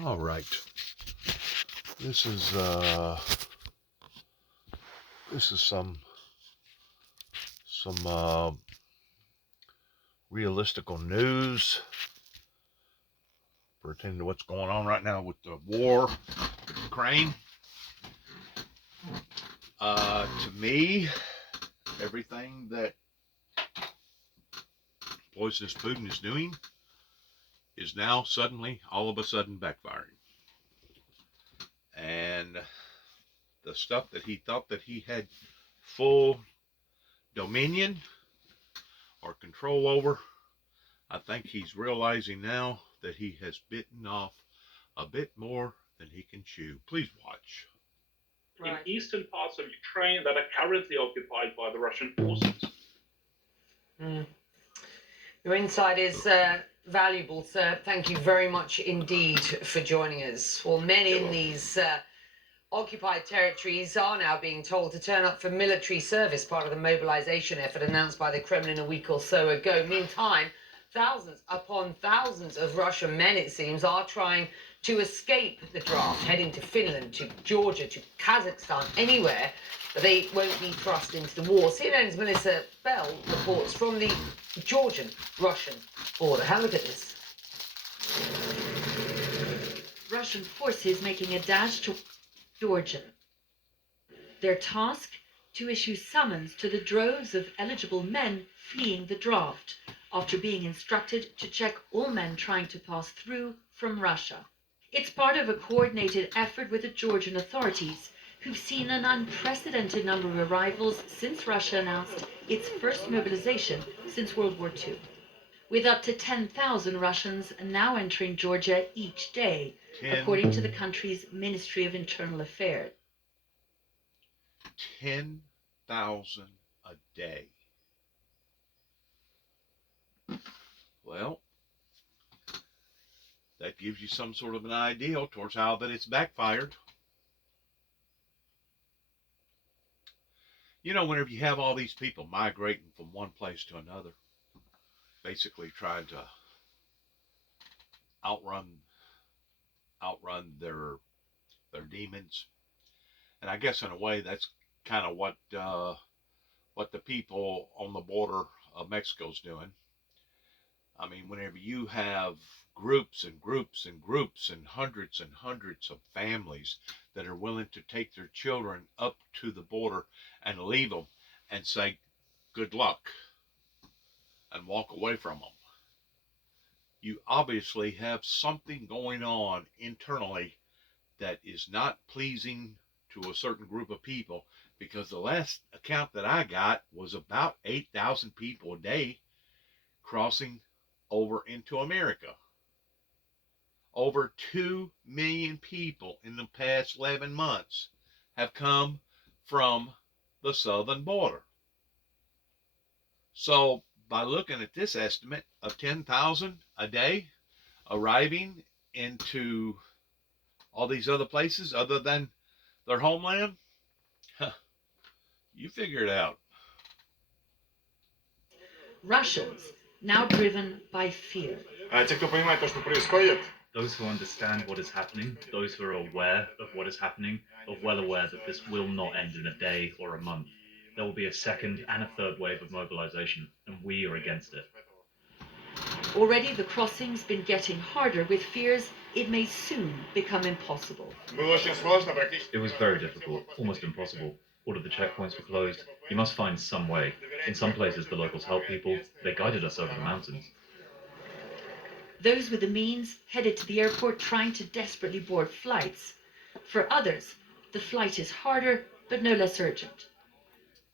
All right. This is some realistical news pertaining to what's going on right now with the war in Ukraine. To me, everything that poisonous Putin is doing is now suddenly, all of a sudden, backfiring. And the stuff that he thought that he had full dominion or control over, I think he's realizing now that he has bitten off a bit more than he can chew. Please watch. In eastern parts of Ukraine that are currently occupied by the Russian forces. Your insight is valuable, sir. Thank you very much indeed for joining us. Well, men in these occupied territories are now being told to turn up for military service, part of the mobilization effort announced by the Kremlin a week or so ago. Meantime, thousands upon thousands of Russian men, it seems, are trying to escape the draft, heading to Finland, to Georgia, to Kazakhstan, anywhere that they won't be thrust into the war. CNN's Melissa Bell reports from the Georgian-Russian border. Have a look at this. Russian forces making a dash to Georgia. Their task, to issue summons to the droves of eligible men fleeing the draft, after being instructed to check all men trying to pass through from Russia. It's part of a coordinated effort with the Georgian authorities, who've seen an unprecedented number of arrivals since Russia announced its first mobilization since World War II. With up to 10,000 Russians now entering Georgia each day, according to the country's Ministry of Internal Affairs. 10,000 a day. Well, that gives you some sort of an idea towards how that it's backfired. You know, whenever you have all these people migrating from one place to another, basically trying to outrun their demons, and I guess in a way that's kind of what the people on the border of Mexico's doing. I mean, whenever you have groups and groups and groups and hundreds of families that are willing to take their children up to the border and leave them and say good luck and walk away from them, you obviously have something going on internally that is not pleasing to a certain group of people, because the last account that I got was about 8,000 people a day crossing over into America. Over 2 million people in the past 11 months have come from the southern border. So by looking at this estimate of 10,000 a day arriving into all these other places other than their homeland, you figure it out. Russians, now driven by fear. Those who understand what is happening, those who are aware of what is happening, are well aware that this will not end in a day or a month. There will be a second and a third wave of mobilization, and we are against it. Already the crossing's been getting harder, with fears it may soon become impossible. It was very difficult, almost impossible. All of the checkpoints were closed. You must find some way. In some places the locals helped people. They guided us over the mountains. Those with the means headed to the airport trying to desperately board flights. For others, the flight is harder, but no less urgent.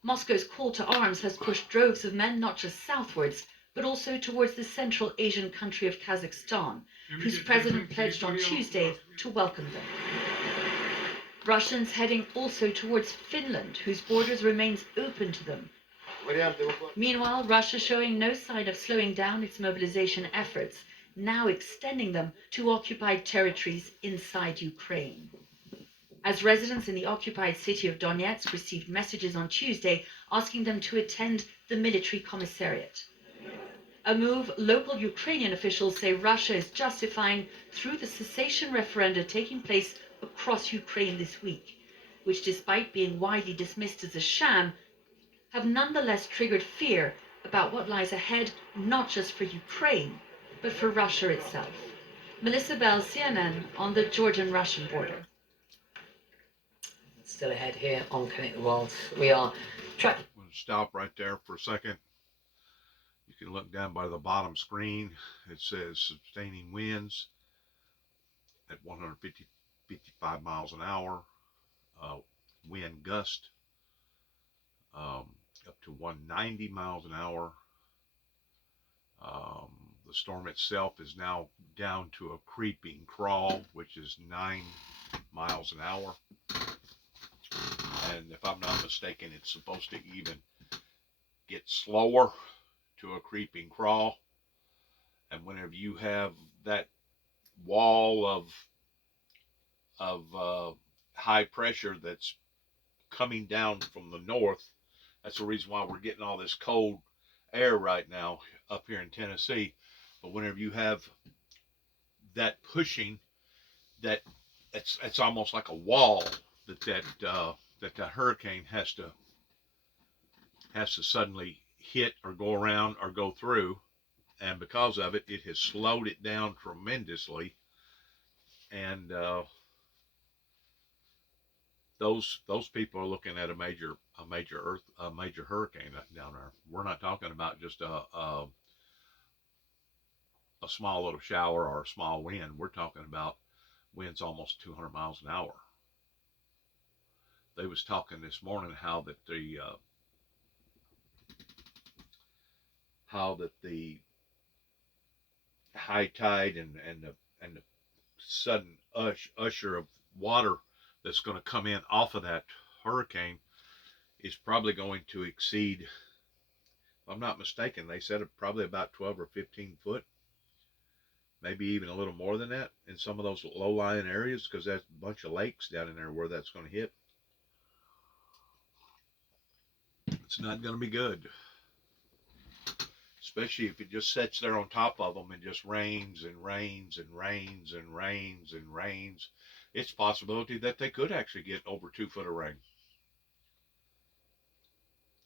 Moscow's call to arms has pushed droves of men not just southwards, but also towards the Central Asian country of Kazakhstan, whose president pledged on Tuesday to welcome them. Russians heading also towards Finland, whose borders remains open to them. Meanwhile, Russia showing no sign of slowing down its mobilization efforts, now extending them to occupied territories inside Ukraine. As residents in the occupied city of Donetsk received messages on Tuesday asking them to attend the military commissariat. a move local Ukrainian officials say Russia is justifying through the cessation referenda taking place across Ukraine this week, which, despite being widely dismissed as a sham, have nonetheless triggered fear about what lies ahead, not just for Ukraine, but for Russia itself. Melissa Bell, CNN, on the Georgian-Russian border. Still ahead here on Connect the World. We are tracking. I'm going to stop right there for a second. You can look down by the bottom screen. It says sustaining winds at 55 miles an hour. Wind gust up to 190 miles an hour. The storm itself is now down to a creeping crawl, which is 9 miles an hour. And if I'm not mistaken, it's supposed to even get slower to a creeping crawl. And whenever you have that wall of high pressure that's coming down from the north, that's the reason why we're getting all this cold air right now up here in Tennessee. But whenever you have that pushing, it's almost like a wall that the hurricane has to suddenly hit or go around or go through, and because of it, it has slowed it down tremendously. And those people are looking at a major hurricane down there. We're not talking about just a small little shower or a small wind. We're talking about winds almost 200 miles an hour. They was talking this morning how that the high tide and the sudden usher of water that's going to come in off of that hurricane is probably going to exceed, if I'm not mistaken, they said probably about 12 or 15 foot, maybe even a little more than that in some of those low-lying areas, because there's a bunch of lakes down in there where that's going to hit. It's not going to be good, especially if it just sits there on top of them and just rains and rains and rains and rains and rains. It's a possibility that they could actually get over 2 foot of rain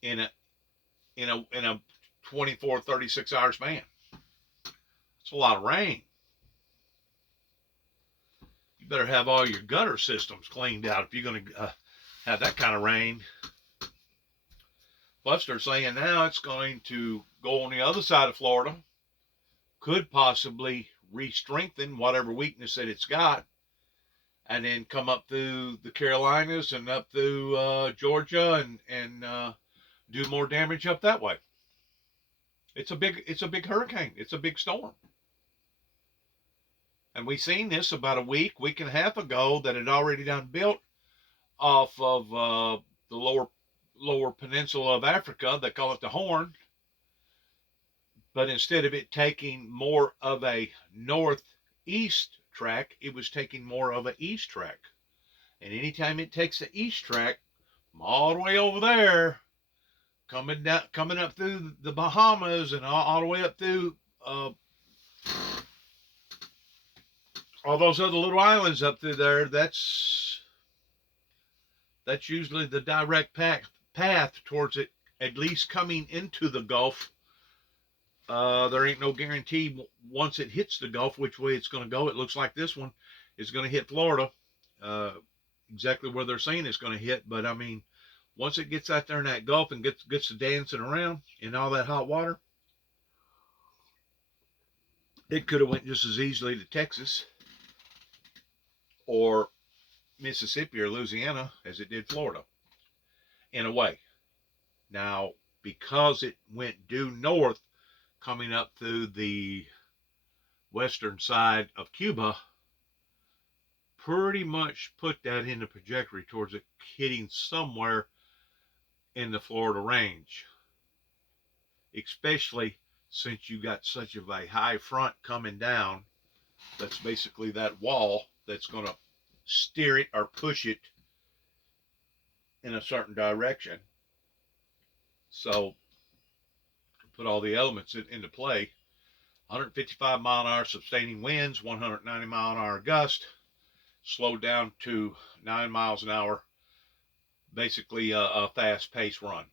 in a 24, 36 hour span. It's a lot of rain. You better have all your gutter systems cleaned out if you're going to have that kind of rain. Plus, they're saying now it's going to go on the other side of Florida, could possibly re-strengthen whatever weakness that it's got, and then come up through the Carolinas and up through Georgia and do more damage up that way. It's a big hurricane. It's a big storm. And we seen this about a week and a half ago that had already done built off of the lower peninsula of Africa. They call it the Horn. But instead of it taking more of a northeast track, it was taking more of an east track. And anytime it takes the east track, from all the way over there, coming up through the Bahamas and all the way up through all those other little islands up through there, that's usually the direct path towards it, at least coming into the Gulf. There ain't no guarantee once it hits the Gulf which way it's going to go. It looks like this one is going to hit Florida, exactly where they're saying it's going to hit. But I mean, once it gets out there in that Gulf and gets to dancing around in all that hot water, it could have went just as easily to Texas or Mississippi or Louisiana as it did Florida, in a way. Now, because it went due north, coming up through the western side of Cuba, pretty much put that in the trajectory towards it hitting somewhere in the Florida range, especially since you got such of a high front coming down. That's basically that wall that's going to steer it or push it in a certain direction. So put all the elements into play. 155 mile an hour sustaining winds, 190 mile an hour gust, slowed down to 9 miles an hour, basically a fast pace run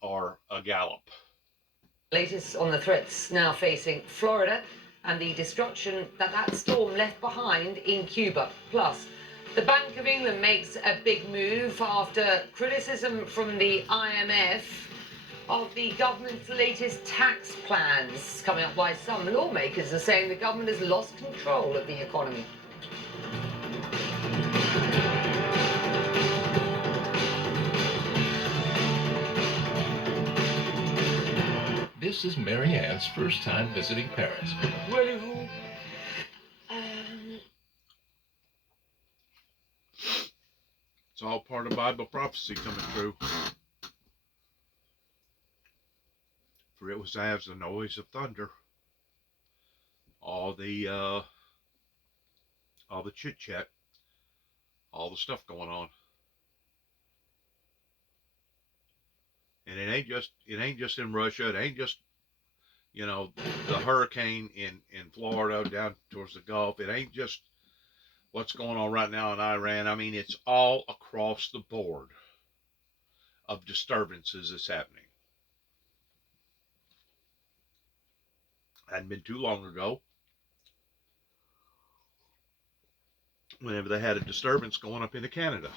or a gallop. Latest on the threats now facing Florida and the destruction that storm left behind in Cuba. Plus, the Bank of England makes a big move after criticism from the IMF of the government's latest tax plans, coming up why some lawmakers are saying the government has lost control of the economy. This is Mary Ann's first time visiting Paris. It's all part of Bible prophecy coming true. For it was as the noise of thunder. All the chit chat, all the stuff going on. And it ain't just in Russia. It ain't just, you know, the hurricane in Florida down towards the Gulf. It ain't just what's going on right now in Iran. I mean, it's all across the board of disturbances that's happening. Hadn't been too long ago whenever they had a disturbance going up into Canada.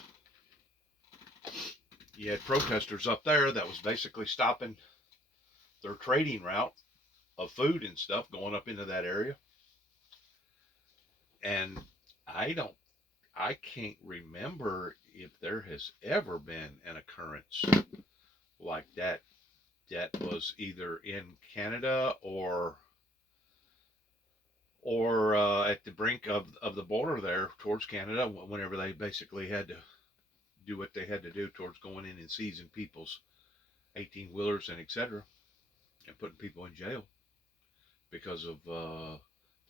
You had protesters up there that was basically stopping their trading route of food and stuff going up into that area. And I can't remember if there has ever been an occurrence like that was either in Canada or at the brink of the border there towards Canada, whenever they basically had to do what they had to do towards going in and seizing people's 18-wheelers and etc. and putting people in jail because of the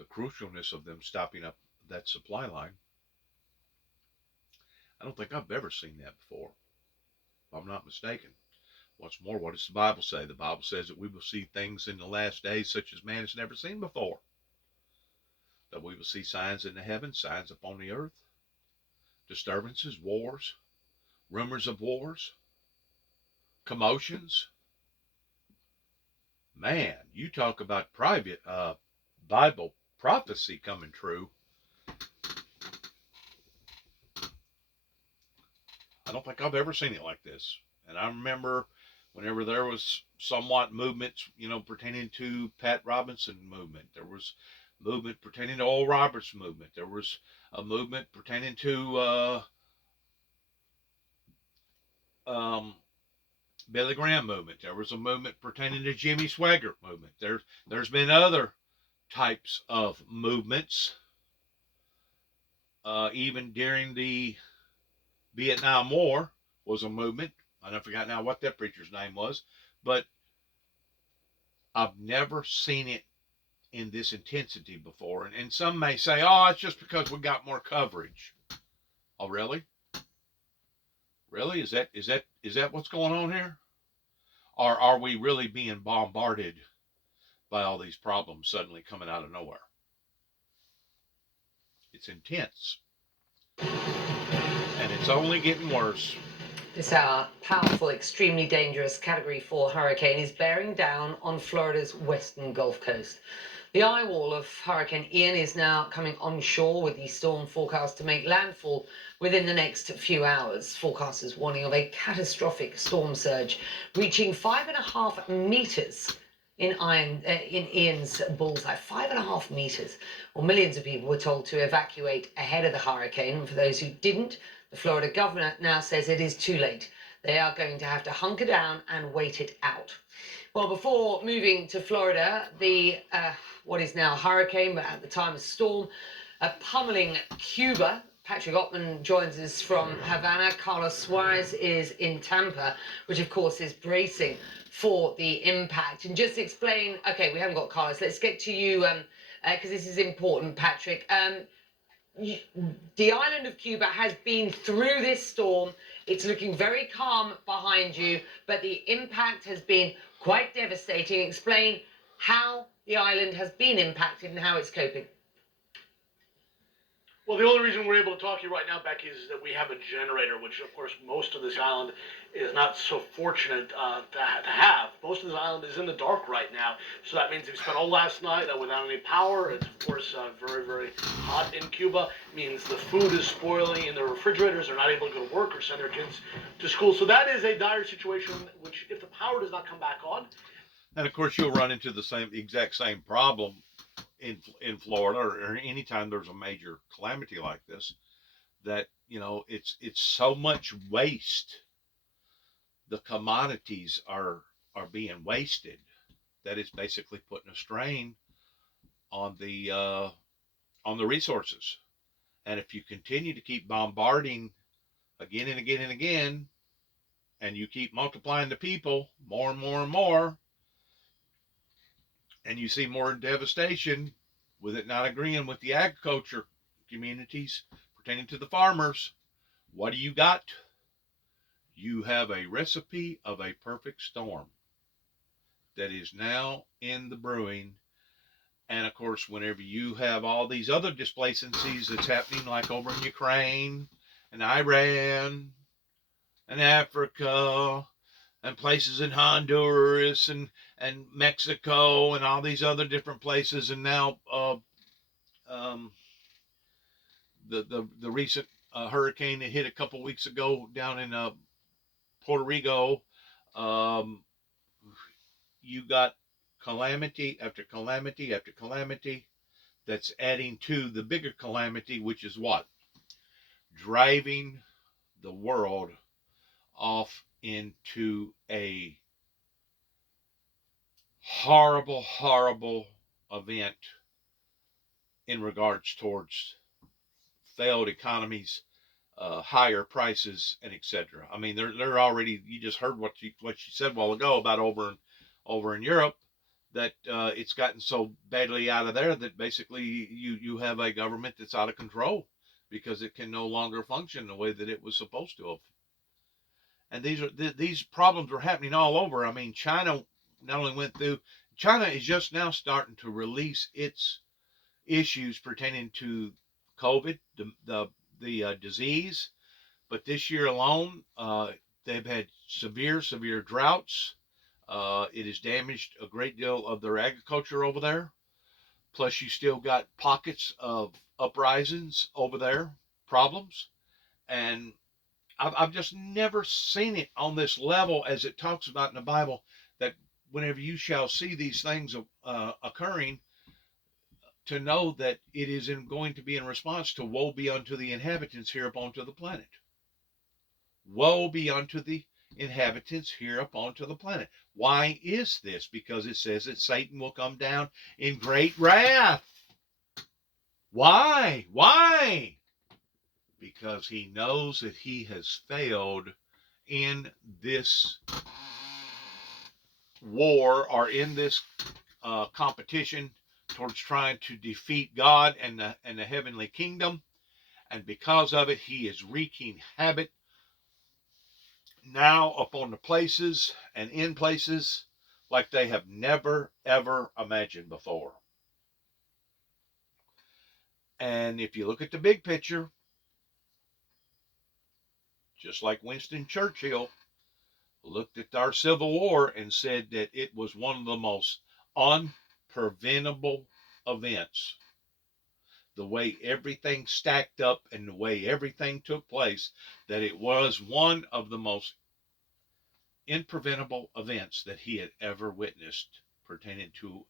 crucialness of them stopping up that supply line. I don't think I've ever seen that before, if I'm not mistaken. What's more, what does the Bible say? The Bible says that we will see things in the last days such as man has never seen before. That we will see signs in the heavens, signs upon the earth, disturbances, wars, rumors of wars, commotions. Man, you talk about private Bible prophecy coming true. I don't think I've ever seen it like this. And I remember whenever there was somewhat movements, you know, pertaining to Pat Robinson movement. There was movement pertaining to Oral Roberts movement. There was a movement pertaining to Billy Graham movement. There was a movement pertaining to Jimmy Swaggart movement. There's been other types of movements, even during the Vietnam War was a movement. I forgot now what that preacher's name was, but I've never seen it in this intensity before. And some may say, oh, it's just because we got more coverage. Oh, really? Really? Is that what's going on here? Or are we really being bombarded by all these problems suddenly coming out of nowhere? It's intense. And it's only getting worse. This powerful, extremely dangerous Category 4 hurricane is bearing down on Florida's western Gulf Coast. The eye wall of Hurricane Ian is now coming onshore, with the storm forecast to make landfall within the next few hours. Forecasters warning of a catastrophic storm surge reaching 5.5 meters in Ian's bullseye. 5.5 meters. Well, millions of people were told to evacuate ahead of the hurricane. And for those who didn't, the Florida governor now says it is too late. They are going to have to hunker down and wait it out. Well, before moving to Florida, the what is now a hurricane, but at the time a storm, pummeling Cuba. Patrick Ottman joins us from Havana. Carlos Suarez is in Tampa, which of course is bracing for the impact. And just explain, okay, we haven't got Carlos. Let's get to you, because this is important, Patrick. the island of Cuba has been through this storm. It's looking very calm behind you, but the impact has been quite devastating. Explain how the island has been impacted and how it's coping. Well, the only reason we're able to talk to you right now, Becky, is that we have a generator, which, of course, most of this island is not so fortunate to have. Most of this island is in the dark right now, so that means we spent all last night without any power. It's, of course, very, very hot in Cuba. It means the food is spoiling in the refrigerators. They're not able to go to work or send their kids to school. So that is a dire situation, which, if the power does not come back on. And, of course, you'll run into the exact same problem in Florida, or anytime there's a major calamity like this, that it's so much waste. The commodities are being wasted, that it's basically putting a strain on the resources. And if you continue to keep bombarding again and again and again, and you keep multiplying the people more and more and more, and you see more devastation with it not agreeing with the agriculture communities pertaining to the farmers, what do you got? You have a recipe of a perfect storm that is now in the brewing. And of course, whenever you have all these other displacencies that's happening, like over in Ukraine and Iran and Africa and places in Honduras and Mexico and all these other different places, and now the recent hurricane that hit a couple weeks ago down in Puerto Rico, you got calamity after calamity after calamity that's adding to the bigger calamity, which is what? Driving the world off into a horrible, horrible event in regards towards failed economies, higher prices, and etc. I mean, they're already. You just heard what she said a while ago about over in Europe, that it's gotten so badly out of there that basically you have a government that's out of control because it can no longer function the way that it was supposed to have. And these problems are happening all over. I mean, China not only went through. China is just now starting to release its issues pertaining to COVID, the disease. But this year alone, they've had severe droughts. It has damaged a great deal of their agriculture over there. Plus, you still got pockets of uprisings over there, problems. And I've just never seen it on this level as it talks about in the Bible, that whenever you shall see these things occurring, to know that it is going to be in response to woe be unto the inhabitants here upon to the planet. Woe be unto the inhabitants here upon to the planet. Why is this? Because it says that Satan will come down in great wrath. Why? Why? Because he knows that he has failed in this war, or in this competition towards trying to defeat God and the heavenly kingdom. And because of it, he is wreaking havoc now upon the places and in places like they have never, ever imagined before. And if you look at the big picture, just like Winston Churchill looked at our Civil War and said that it was one of the most unpreventable events. The way everything stacked up and the way everything took place, that it was one of the most impreventable events that he had ever witnessed, pertaining to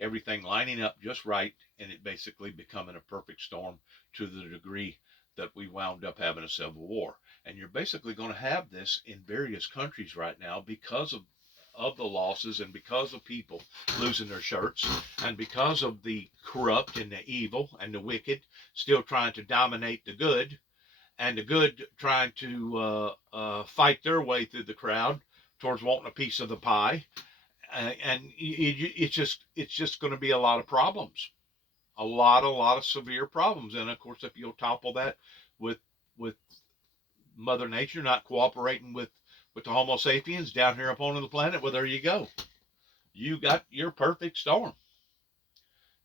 everything lining up just right, and it basically becoming a perfect storm to the degree that we wound up having a civil war. And you're basically going to have this in various countries right now because of the losses, and because of people losing their shirts, and because of the corrupt and the evil and the wicked still trying to dominate the good, and the good trying to fight their way through the crowd towards wanting a piece of the pie. And it's just going to be a lot of problems. a lot of severe problems. And of course, if you'll topple that with Mother Nature not cooperating with the Homo sapiens down here upon the planet, well, there you go. You got your perfect storm.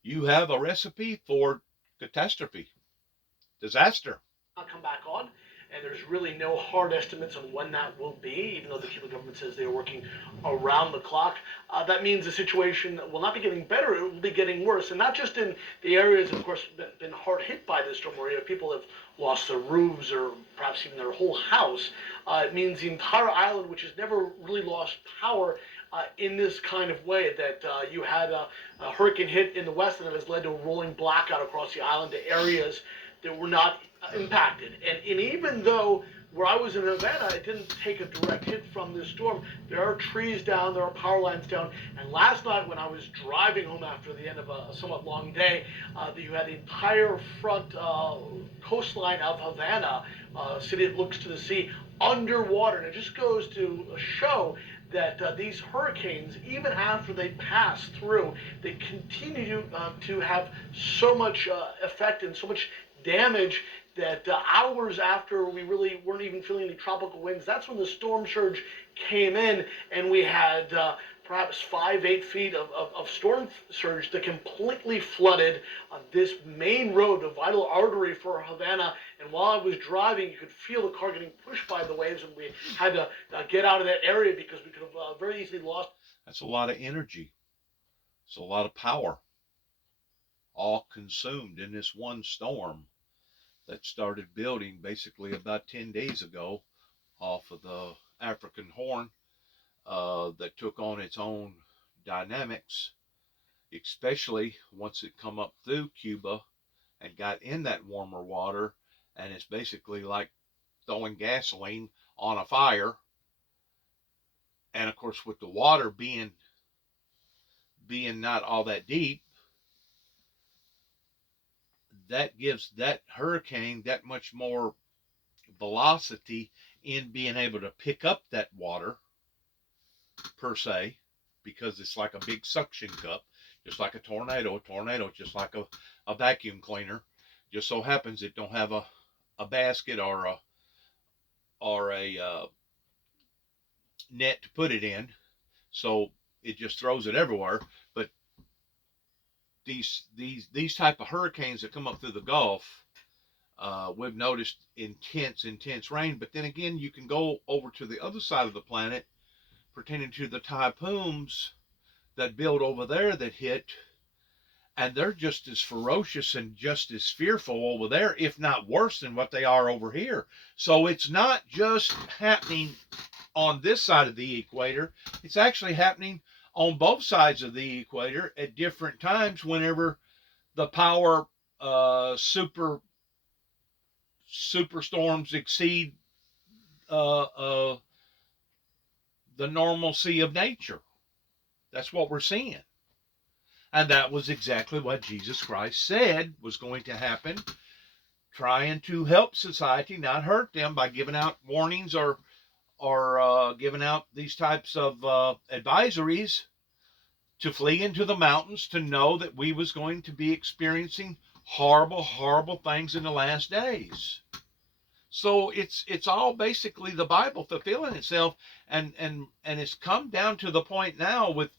You have a recipe for catastrophe, disaster. Not come back on, and there's really no hard estimates on when that will be, even though the Cuban government says they are working around the clock. That means the situation will not be getting better, it will be getting worse, and not just in the areas, of course, that have been hard hit by this storm, where people have lost their roofs or perhaps even their whole house. It means the entire island, which has never really lost power in this kind of way, that you had a hurricane hit in the west, and it has led to a rolling blackout across the island to areas that were not impacted. And even though where I was in Havana, it didn't take a direct hit from this storm, there are trees down, there are power lines down. And last night when I was driving home after the end of a somewhat long day, you had the entire front coastline of Havana, city that looks to the sea, underwater. And it just goes to show that these hurricanes, even after they pass through, they continue to have so much effect and so much damage that hours after we really weren't even feeling any tropical winds, that's when the storm surge came in, and we had perhaps 5-8 feet of storm surge that completely flooded this main road, a vital artery for Havana. And while I was driving, you could feel the car getting pushed by the waves, and we had to get out of that area because we could have very easily lost. That's a lot of energy. It's a lot of power, all consumed in this one storm that started building basically about 10 days ago off of the African Horn, that took on its own dynamics, especially once it come up through Cuba and got in that warmer water. And it's basically like throwing gasoline on a fire. And of course, with the water being not all that deep, that gives that hurricane that much more velocity in being able to pick up that water, per se, because it's like a big suction cup, just like a tornado. A tornado is just like a vacuum cleaner. Just so happens it don't have a basket or a net to put it in, so it just throws it everywhere. But these type of hurricanes that come up through the Gulf, we've noticed intense rain. But then again, you can go over to the other side of the planet pertaining to the typhoons that build over there that hit, and they're just as ferocious and just as fearful over there, if not worse than what they are over here. So it's not just happening on this side of the equator, it's actually happening on both sides of the equator at different times whenever the power superstorms exceed the normalcy of nature. That's what we're seeing. And that was exactly what Jesus Christ said was going to happen, trying to help society, not hurt them, by giving out warnings or giving out these types of advisories to flee into the mountains, to know that we was going to be experiencing horrible things in the last days. So it's all basically the Bible fulfilling itself, and it's come down to the point now with,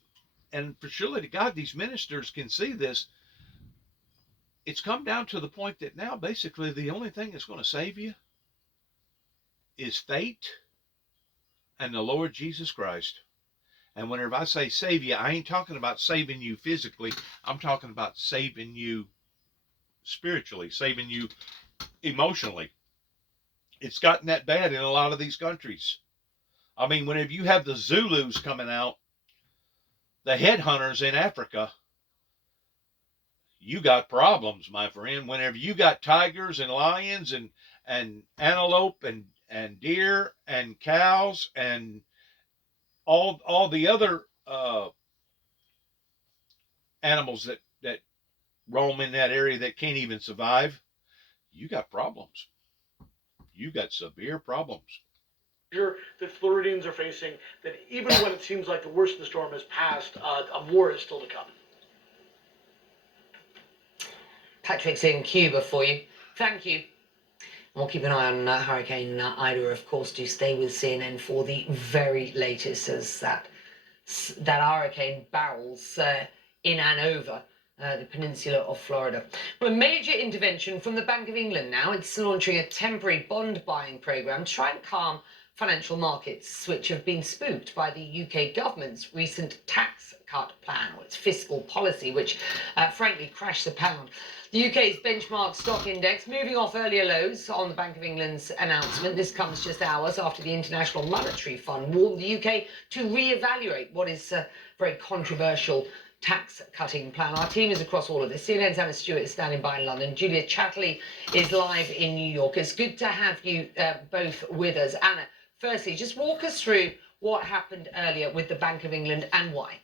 and for surely to God, these ministers can see this. It's come down to the point that now basically the only thing that's going to save you is faith and the Lord Jesus Christ. And whenever I say save you, I ain't talking about saving you physically. I'm talking about saving you spiritually, saving you emotionally. It's gotten that bad in a lot of these countries. I mean, whenever you have the Zulus coming out, the headhunters in Africa, you got problems, my friend. Whenever you got tigers and lions and antelope and deer and cows and all the other animals that roam in that area that can't even survive, you got problems. You got severe problems. That Floridians are facing, that even when it seems like the worst of the storm has passed, more is still to come. Patrick's in Cuba for you. Thank you. We'll keep an eye on Hurricane Ida, of course. Do stay with CNN for the very latest as that hurricane barrels in and over the peninsula of Florida. Well, a major intervention from the Bank of England now. It's launching a temporary bond buying programme to try and calm financial markets, which have been spooked by the UK government's recent tax cut plan, or its fiscal policy, which frankly crashed the pound. The UK's benchmark stock index moving off earlier lows on the Bank of England's announcement. This comes just hours after the International Monetary Fund warned the UK to re-evaluate what is a very controversial tax-cutting plan. Our team is across all of this. CNN's Anna Stewart is standing by in London. Julia Chatterley is live in New York. It's good to have you both with us. Anna, firstly, just walk us through what happened earlier with the Bank of England and why.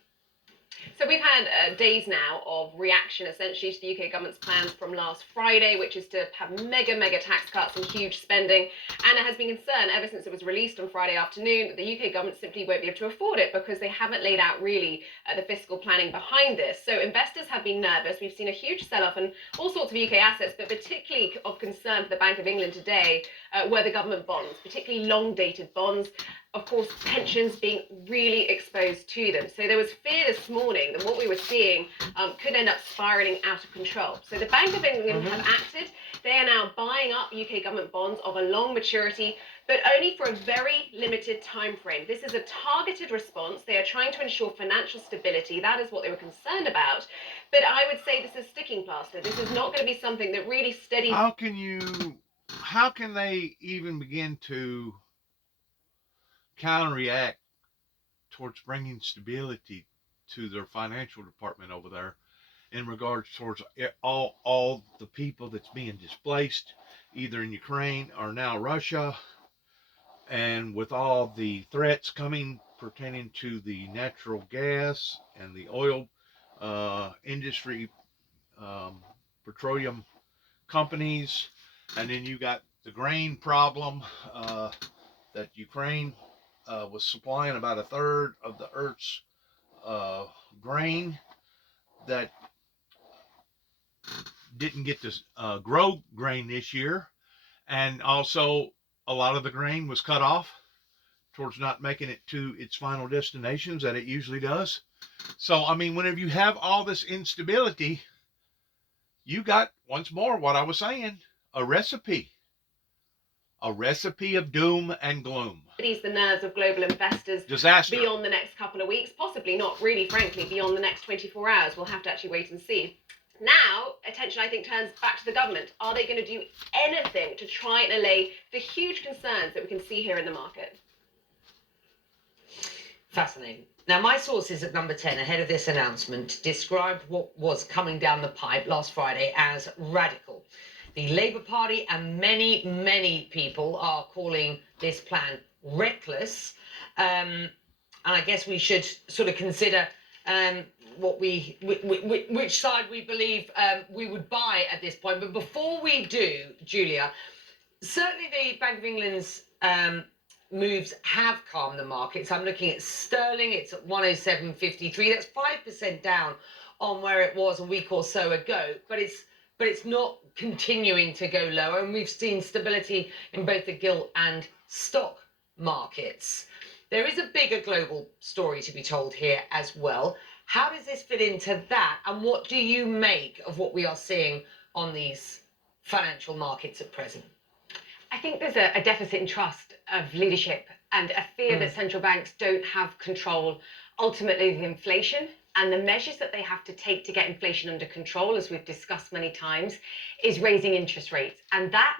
So we've had days now of reaction essentially to the UK government's plans from last Friday, which is to have mega tax cuts and huge spending. Anna has been concerned ever since it was released on Friday afternoon that the UK government simply won't be able to afford it because they haven't laid out really the fiscal planning behind this. So investors have been nervous. We've seen a huge sell-off in all sorts of UK assets, but particularly of concern for the Bank of England today were the government bonds, particularly long-dated bonds. Of course, pensions being really exposed to them. So there was fear this morning that what we were seeing could end up spiraling out of control. So the Bank of England have acted. They are now buying up UK government bonds of a long maturity, but only for a very limited time frame. This is a targeted response. They are trying to ensure financial stability. That is what they were concerned about. But I would say this is sticking plaster. This is not going to be something that really steadies. How can they even begin to counterreact towards bringing stability to their financial department over there in regards towards all the people that's being displaced either in Ukraine or now Russia, and with all the threats coming pertaining to the natural gas and the oil industry, petroleum companies, and then you got the grain problem that Ukraine was supplying about a third of the Earth's grain that didn't get to grow grain this year, and also a lot of the grain was cut off towards not making it to its final destinations that it usually does. So, I mean, whenever you have all this instability, you got, once more, what I was saying, a recipe of doom and gloom. The nerves of global investors Disaster. Beyond the next couple of weeks, possibly not really, frankly, beyond the next 24 hours. We'll have to actually wait and see. Now, attention, I think, turns back to the government. Are they going to do anything to try and allay the huge concerns that we can see here in the market? Fascinating. Now, my sources at Number 10, ahead of this announcement, described what was coming down the pipe last Friday as radical. The Labour Party and many people are calling this plan reckless. And I guess we should sort of consider which side we believe we would buy at this point. But before we do, Julia, certainly the Bank of England's moves have calmed the markets. I'm looking at sterling. It's at 107.53. That's 5% down on where it was a week or so ago. But it's not continuing to go lower, and we've seen stability in both the gilt and stock markets. There is a bigger global story to be told here as well. How does this fit into that, and what do you make of what we are seeing on these financial markets at present? I think there's a deficit in trust of leadership and a fear that central banks don't have control, ultimately, of inflation. And the measures that they have to take to get inflation under control, as we've discussed many times, is raising interest rates. And that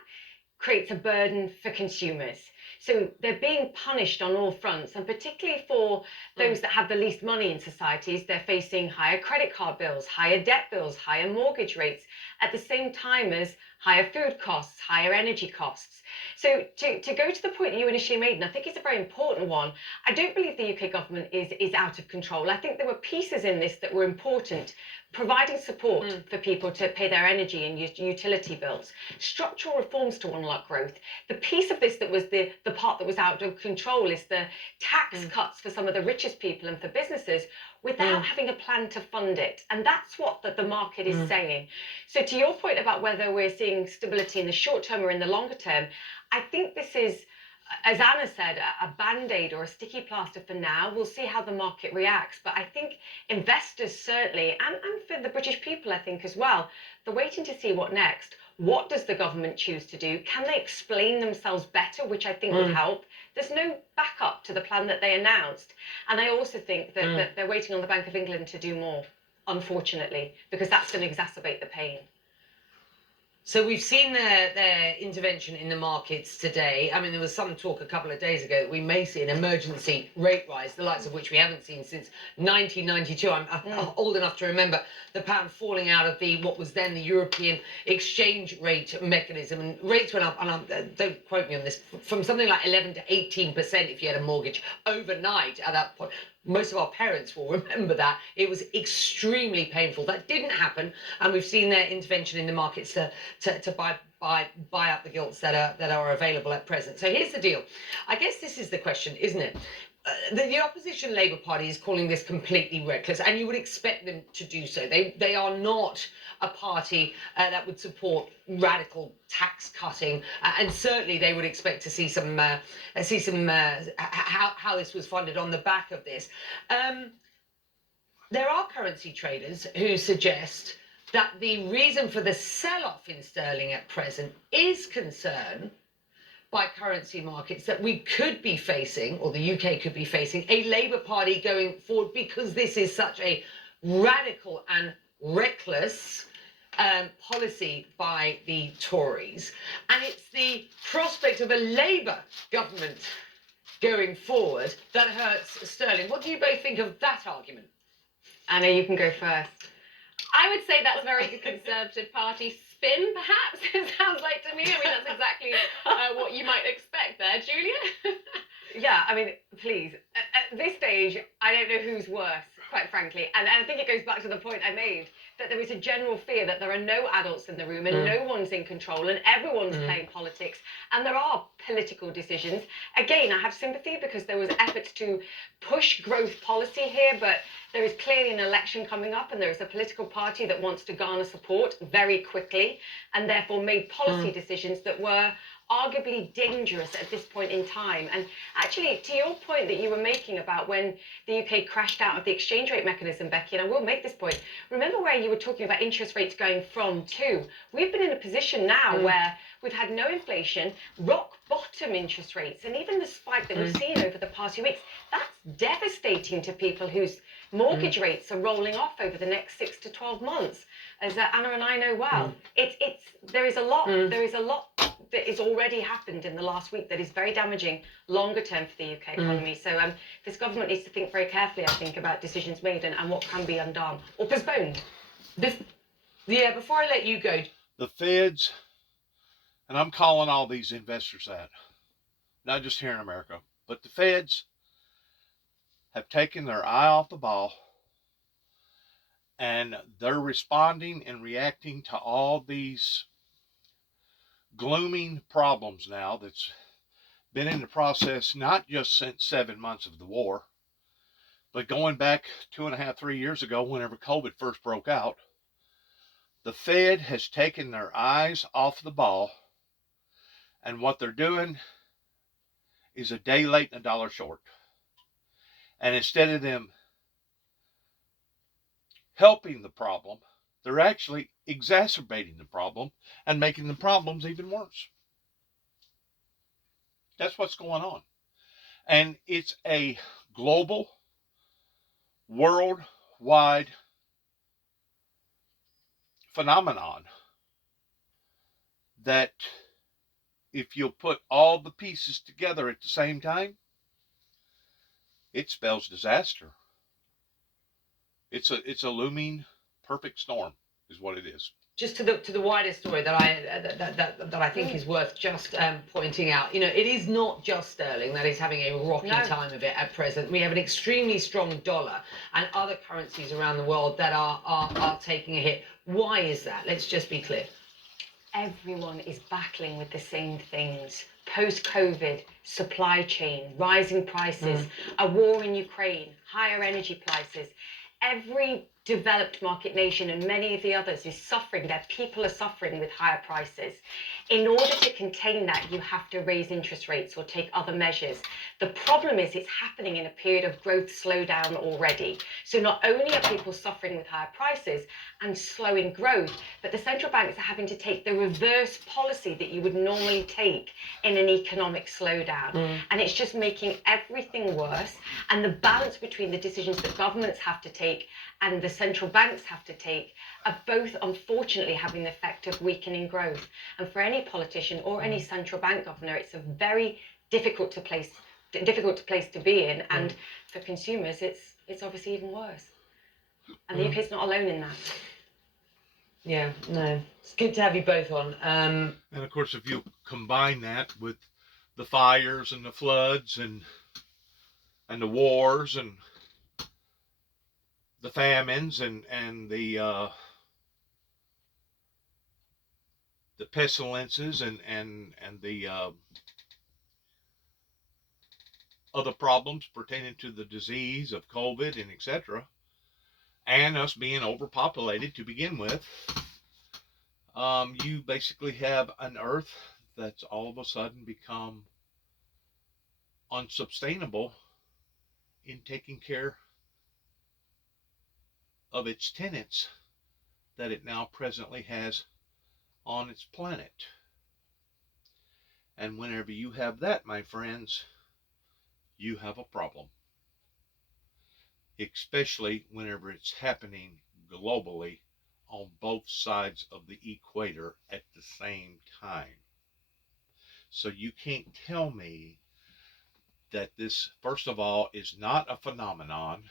creates a burden for consumers. So they're being punished on all fronts, and particularly for those that have the least money in societies, they're facing higher credit card bills, higher debt bills, higher mortgage rates, at the same time as higher food costs, higher energy costs. So to go to the point that you initially made, and I think it's a very important one, I don't believe the UK government is out of control. I think there were pieces in this that were important, providing support for people to pay their energy and utility bills, structural reforms to unlock growth. The piece of this that was the part that was out of control is the tax cuts for some of the richest people and for businesses without having a plan to fund it. And that's what the market is saying. So to your point about whether we're seeing stability in the short term or in the longer term, I think this is, as Anna said, a band-aid or a sticky plaster for now. We'll see how the market reacts. But I think investors certainly, and for the British people, I think as well, they're waiting to see what next. What does the government choose to do? Can they explain themselves better, which I think would help? There's no backup to the plan that they announced. And I also think that they're waiting on the Bank of England to do more, unfortunately, because that's going to exacerbate the pain. So we've seen their intervention in the markets today. I mean, there was some talk a couple of days ago that we may see an emergency rate rise, the likes of which we haven't seen since 1992. I'm old enough to remember the pound falling out of what was then the European exchange rate mechanism, and rates went up, and don't quote me on this, from something like 11 to 18% if you had a mortgage overnight at that point. Most of our parents will remember that. It was extremely painful. That didn't happen, and we've seen their intervention in the markets to buy up the gilts that are available at present. So here's the deal. I guess this is the question, isn't it? The opposition Labour Party is calling this completely reckless, and you would expect them to do so. They are not a party that would support radical tax cutting, and certainly they would expect to see some how this was funded on the back of this. There are currency traders who suggest that the reason for the sell-off in sterling at present is concern by currency markets, that we could be facing, or the UK could be facing, a Labour Party going forward, because this is such a radical and reckless policy by the Tories. And it's the prospect of a Labour government going forward that hurts sterling. What do you both think of that argument? Anna, you can go first. I would say that's very good Conservative Party spin, perhaps, it sounds like to me. I mean, that's exactly what you might expect there. Julia? Yeah, I mean, please. At this stage, I don't know who's worse, quite frankly. And I think it goes back to the point I made, that there is a general fear that there are no adults in the room and no one's in control and everyone's playing politics. And there are political decisions. Again, I have sympathy because there was efforts to push growth policy here, but there is clearly an election coming up and there is a political party that wants to garner support very quickly and therefore made policy decisions that were arguably dangerous at this point in time. And actually, to your point that you were making about when the UK crashed out of the exchange rate mechanism, Becky, and I will make this point, remember where you were talking about interest rates going from to? We've been in a position now where we've had no inflation, rock bottom interest rates, and even the spike that we've seen over the past few weeks, that's devastating to people whose mortgage rates are rolling off over the next 6 to 12 months, as Anna and I know well. There is a lot that has already happened in the last week that is very damaging longer term for the UK economy. So this government needs to think very carefully, I think, about decisions made and what can be undone or postponed. Before I let you go, The Feds, and I'm calling all these investors that, not just here in America, but the Feds have taken their eye off the ball, and they're responding and reacting to all these glooming problems now that's been in the process not just since 7 months of the war, but going back 2.5, 3 years ago whenever COVID first broke out. The Fed has taken their eyes off the ball, and what they're doing is a day late and a dollar short. And instead of them helping the problem, they're actually exacerbating the problem and making the problems even worse. That's what's going on. And it's a global, worldwide phenomenon that if you put all the pieces together at the same time, it spells disaster. It's a looming perfect storm is what it is. just to the wider story that I think is worth just pointing out. You know, it is not just sterling that is having a rocky time of it at present. We have an extremely strong dollar and other currencies around the world that are taking a hit. Why is that? Let's just be clear. Everyone is battling with the same things. Post-COVID, supply chain, rising prices, a war in Ukraine, higher energy prices. Every developed market nation and many of the others is suffering, their people are suffering with higher prices. In order to contain that, you have to raise interest rates or take other measures. The problem is it's happening in a period of growth slowdown already. So not only are people suffering with higher prices and slowing growth, but the central banks are having to take the reverse policy that you would normally take in an economic slowdown. And it's just making everything worse. And the balance between the decisions that governments have to take and the central banks have to take are both unfortunately having the effect of weakening growth. And for any politician or any central bank governor, it's a very difficult place to be in. And for consumers, it's obviously even worse. And the UK is not alone in that. Yeah, no. It's good to have you both on. And of course, if you combine that with the fires and the floods and the wars and the famines and the pestilences and the other problems pertaining to the disease of COVID and etc., and us being overpopulated to begin with, you basically have an earth that's all of a sudden become unsustainable in taking care of its tenants that it now presently has on its planet. And whenever you have that, my friends, you have a problem. Especially whenever it's happening globally on both sides of the equator at the same time. So you can't tell me that this, first of all, is not a phenomenon.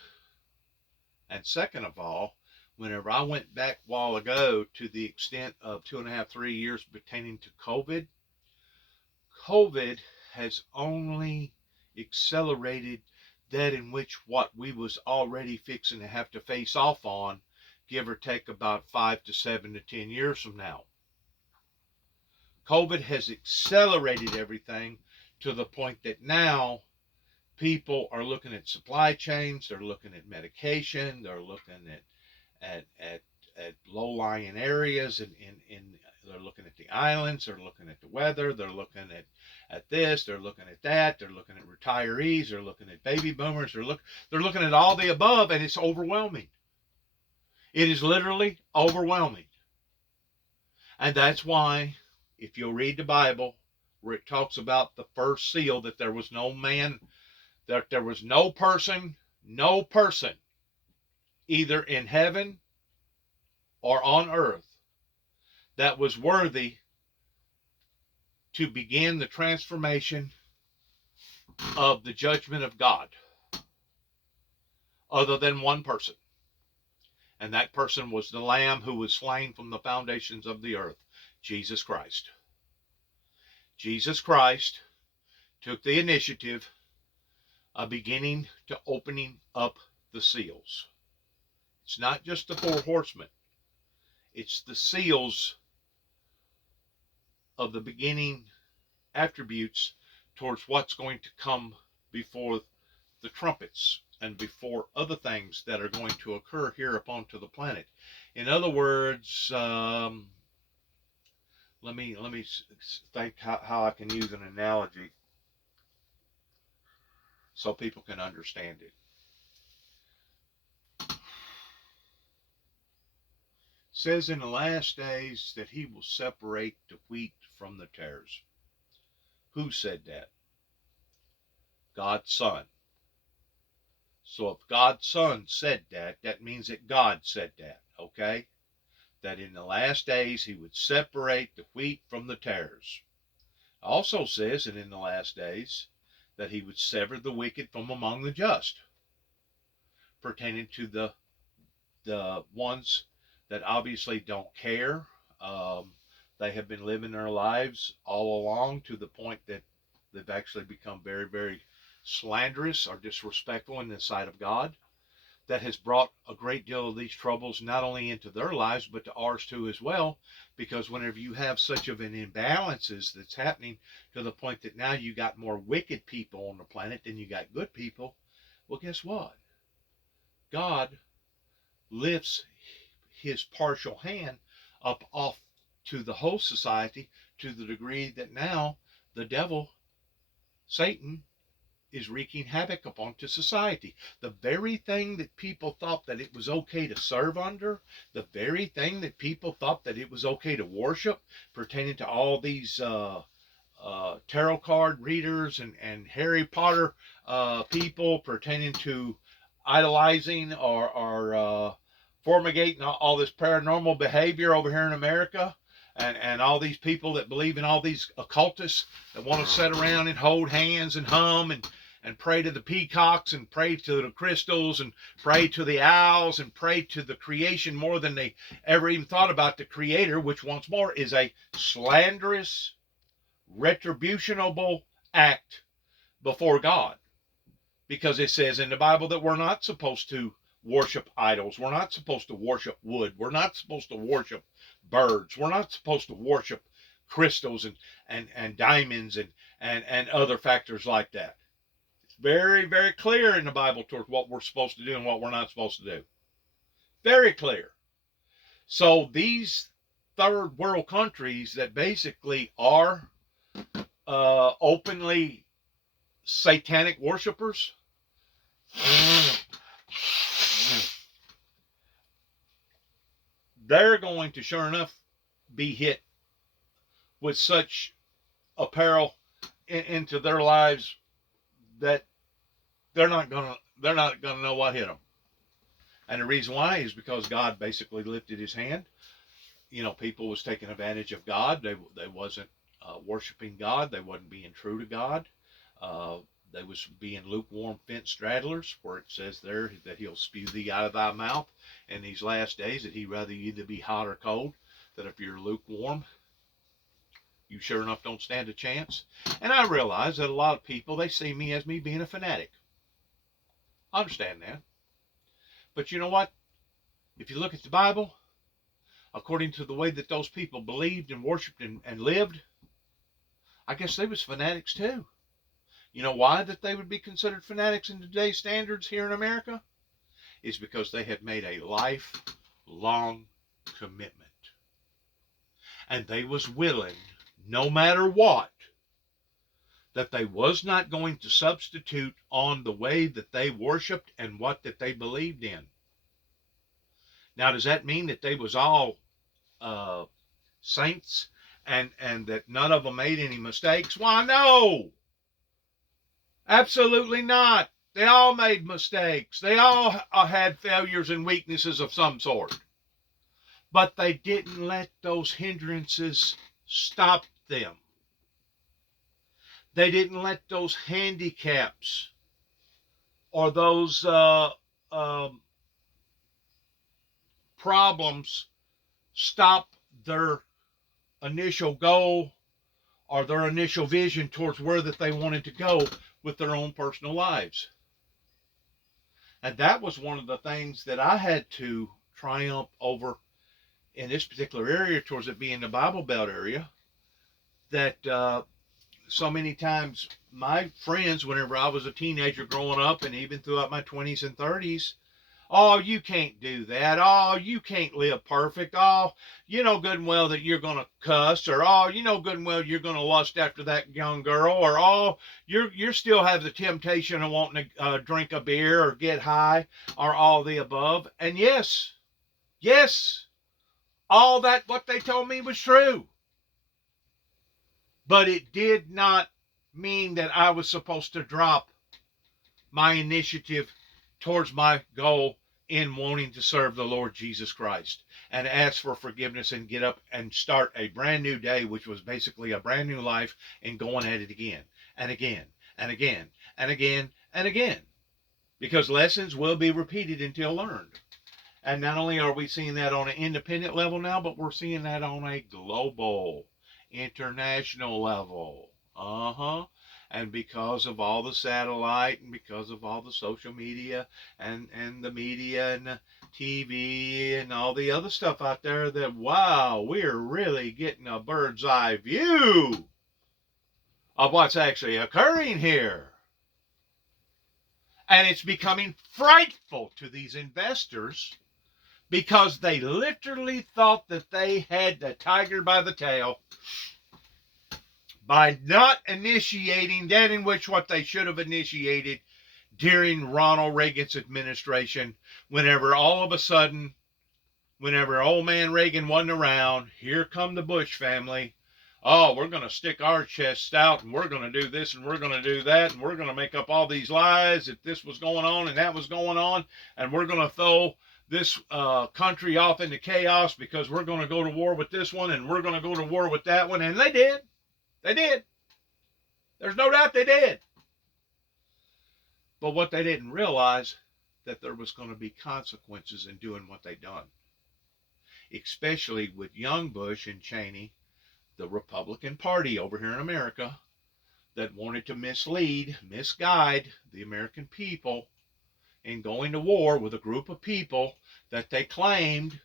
And second of all, whenever I went back a while ago to the extent of 2.5, 3 years pertaining to COVID, COVID has only accelerated that in which what we was already fixing to have to face off on, give or take about 5 to 7 to 10 years from now. COVID has accelerated everything to the point that now people are looking at supply chains, they're looking at medication, they're looking at low-lying areas, and they're looking at the islands, they're looking at the weather, they're looking at this, they're looking at that, they're looking at retirees, they're looking at baby boomers, they're looking at all the above, and it's overwhelming. It is literally overwhelming. And that's why, if you'll read the Bible, where it talks about the first seal, that there was no man, that there was no person, either in heaven or on earth, that was worthy to begin the transformation of the judgment of God, other than one person. And that person was the Lamb who was slain from the foundations of the earth, Jesus Christ. Jesus Christ took the initiative of beginning to opening up the seals. It's not just the four horsemen. It's the seals of the beginning attributes towards what's going to come before the trumpets and before other things that are going to occur here upon to the planet. In other words, let me think how I can use an analogy so people can understand it. It says in the last days that he will separate the wheat from the tares. Who said that? God's Son. So if God's Son said that, that means that God said that, okay? That in the last days he would separate the wheat from the tares. It also says that in the last days that he would sever the wicked from among the just, pertaining to the ones that obviously don't care. They have been living their lives all along to the point that they've actually become very, very slanderous or disrespectful in the sight of God. That has brought a great deal of these troubles not only into their lives but to ours too as well, because whenever you have such of an imbalances that's happening to the point that now you got more wicked people on the planet than you got good people, well, guess what? God lifts his partial hand up off to the whole society, to the degree that now the devil, Satan, is wreaking havoc upon to society. The very thing that people thought that it was okay to serve under, the very thing that people thought that it was okay to worship, pertaining to all these tarot card readers and Harry Potter people, pertaining to idolizing or formigating all this paranormal behavior over here in America, and all these people that believe in all these occultists that want to sit around and hold hands and hum and pray to the peacocks and pray to the crystals and pray to the owls and pray to the creation more than they ever even thought about the creator, which once more is a slanderous, retributionable act before God. Because it says in the Bible that we're not supposed to worship idols. We're not supposed to worship wood. We're not supposed to worship birds. We're not supposed to worship crystals and diamonds and other factors like that. It's very, very clear in the Bible towards what we're supposed to do and what we're not supposed to do. Very clear. So these third world countries that basically are openly satanic worshipers, they're going to sure enough be hit with such apparel into their lives that they're not gonna know what hit them. And the reason why is because God basically lifted his hand. You know, people was taking advantage of God. They wasn't worshiping God. They wasn't being true to God. They was being lukewarm fence straddlers, where it says there that he'll spew thee out of thy mouth in these last days, that he'd rather you either be hot or cold, that if you're lukewarm, you sure enough don't stand a chance. And I realize that a lot of people, they see me as me being a fanatic. I understand that. But you know what? If you look at the Bible, according to the way that those people believed and worshiped and lived, I guess they was fanatics too. You know why that they would be considered fanatics in today's standards here in America? Is because they had made a lifelong commitment. And they was willing, no matter what, that they was not going to substitute on the way that they worshiped and what that they believed in. Now, does that mean that they was all saints and that none of them made any mistakes? Why, no! Absolutely not. They all made mistakes. They all had failures and weaknesses of some sort. But they didn't let those hindrances stop them. They didn't let those handicaps or those problems stop their initial goal or their initial vision towards where that they wanted to go with their own personal lives. And that was one of the things that I had to triumph over in this particular area, towards it being the Bible Belt area, that so many times my friends, whenever I was a teenager growing up and even throughout my 20s and 30s, oh, you can't do that. Oh, you can't live perfect. Oh, you know good and well that you're going to cuss, or oh, you know good and well you're going to lust after that young girl, or oh, you still have the temptation of wanting to drink a beer or get high, or all the above. And yes, all that what they told me was true. But it did not mean that I was supposed to drop my initiative towards my goal in wanting to serve the Lord Jesus Christ and ask for forgiveness and get up and start a brand new day, which was basically a brand new life, and going at it again and again and again and again and again, because lessons will be repeated until learned. And not only are we seeing that on an independent level now, but we're seeing that on a global, international level. And because of all the satellite and because of all the social media and the media and the TV and all the other stuff out there, that, wow, we're really getting a bird's eye view of what's actually occurring here. And it's becoming frightful to these investors because they literally thought that they had the tiger by the tail by not initiating that in which what they should have initiated during Ronald Reagan's administration, whenever all of a sudden, whenever old man Reagan wasn't around, here come the Bush family. Oh, we're going to stick our chests out, and we're going to do this, and we're going to do that, and we're going to make up all these lies that this was going on and that was going on, and we're going to throw this country off into chaos because we're going to go to war with this one, and we're going to go to war with that one. And they did. They did. There's no doubt they did. But what they didn't realize, that there was going to be consequences in doing what they done. Especially with young Bush and Cheney, the Republican Party over here in America, that wanted to misguide the American people in going to war with a group of people that they claimed,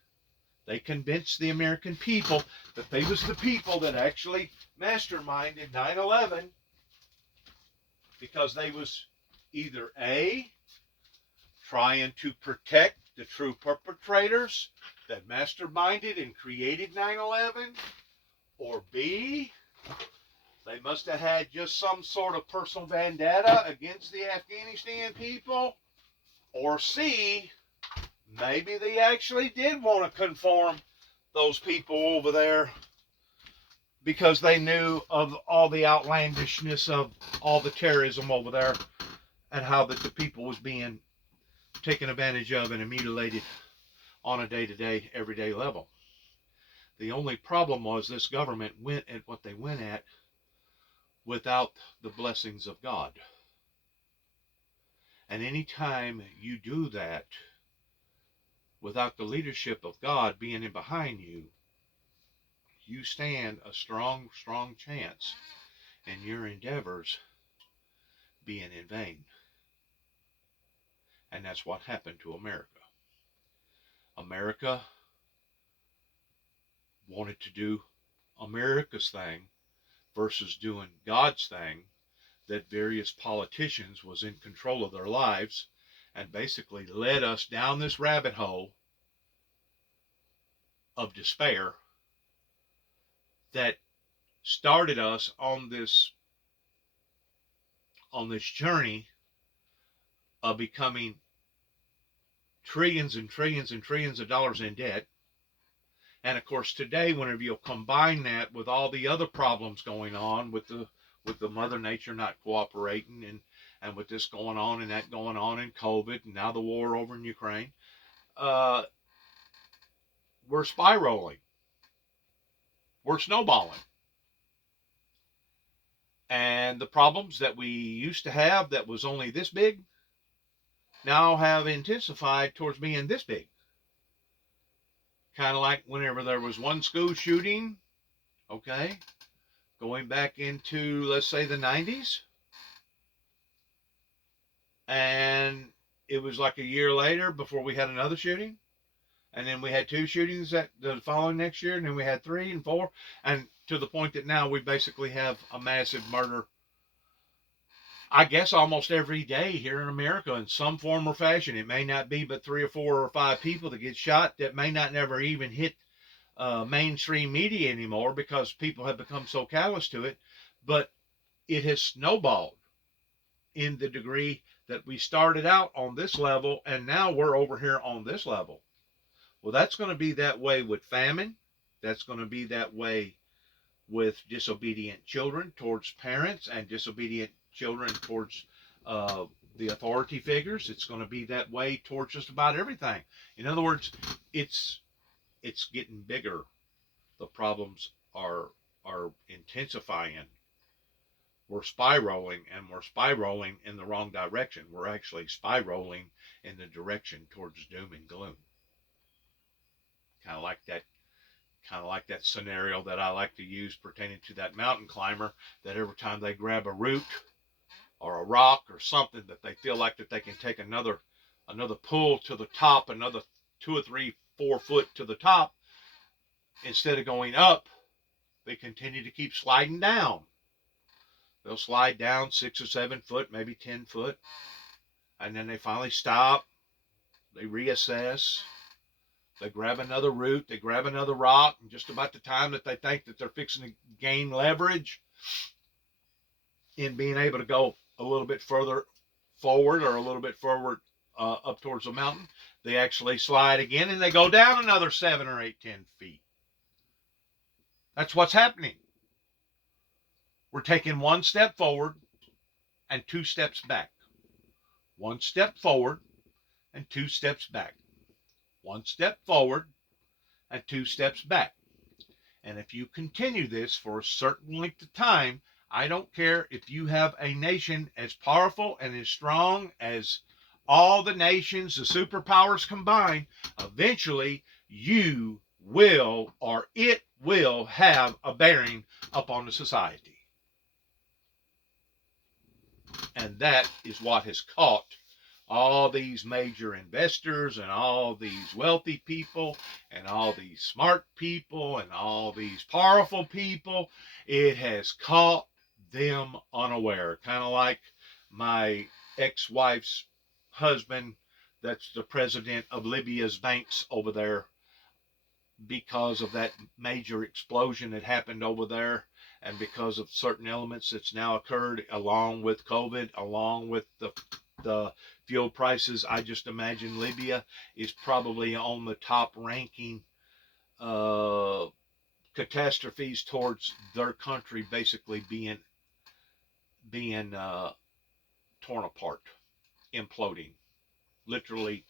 they convinced the American people that they was the people that actually masterminded 9/11, because they was either A, trying to protect the true perpetrators that masterminded and created 9/11, or B, they must have had just some sort of personal vendetta against the Afghanistan people, or C, maybe they actually did want to conform those people over there because they knew of all the outlandishness of all the terrorism over there and how that the people was being taken advantage of and mutilated on a day-to-day, everyday level. The only problem was this government went at what they went at without the blessings of God. And anytime you do that without the leadership of God being in behind you, you stand a strong chance in your endeavors being in vain. And that's what happened to America. America wanted to do America's thing versus doing God's thing, that various politicians was in control of their lives and basically led us down this rabbit hole of despair that started us on this journey of becoming trillions and trillions and trillions of dollars in debt. And of course today, whenever you'll combine that with all the other problems going on with the Mother Nature not cooperating, and with this going on and that going on, and COVID, and now the war over in Ukraine, we're spiraling. We're snowballing. And the problems that we used to have that was only this big now have intensified towards being this big. Kind of like whenever there was one school shooting, okay, going back into, let's say, the 90s. And it was like a year later before we had another shooting. And then we had 2 shootings that the following next year. And then we had 3 and 4. And to the point that now we basically have a massive murder, I guess, almost every day here in America in some form or fashion. It may not be but 3 or 4 or 5 people that get shot that may not never even hit mainstream media anymore because people have become so callous to it. But it has snowballed in the degree that we started out on this level and now we're over here on this level. Well, that's going to be that way with famine. That's going to be that way with disobedient children towards parents and disobedient children towards the authority figures. It's going to be that way towards just about everything. In other words, it's getting bigger. The problems are intensifying. We're spiraling, and we're spiraling in the wrong direction. We're actually spiraling in the direction towards doom and gloom. Kind of like that scenario that I like to use pertaining to that mountain climber, that every time they grab a root or a rock or something that they feel like that they can take another pull to the top, another 2 or 3, 4 foot to the top, instead of going up, they continue to keep sliding down. They'll slide down 6 or 7 foot, maybe 10 foot, and then they finally stop. They reassess. They grab another root, they grab another rock, and just about the time that they think that they're fixing to gain leverage in being able to go a little bit further forward or a little bit forward up towards the mountain, they actually slide again and they go down another 7 or 8, 10 feet. That's what's happening. We're taking one step forward and 2 steps back. 1 step forward and 2 steps back. 1 step forward and 2 steps back. And if you continue this for a certain length of time, I don't care if you have a nation as powerful and as strong as all the nations, the superpowers combined, eventually you will, or it will, have a bearing upon the society. And that is what has caught all these major investors and all these wealthy people and all these smart people and all these powerful people. It has caught them unaware. Kind of like my ex-wife's husband, that's the president of Libya's banks over there, because of that major explosion that happened over there, and because of certain elements that's now occurred, along with COVID, along with the fuel prices. I just imagine Libya is probably on the top ranking catastrophes towards their country basically being torn apart, imploding, literally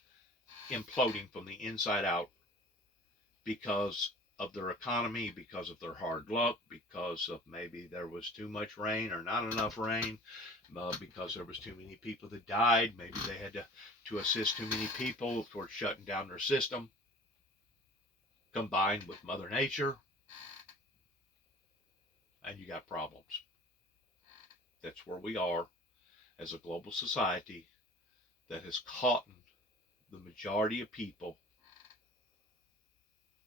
imploding from the inside out, because of their economy, because of their hard luck, because of maybe there was too much rain or not enough rain, because there was too many people that died. Maybe they had to assist too many people towards shutting down their system, combined with Mother Nature, and you got problems. That's where we are as a global society that has caught the majority of people.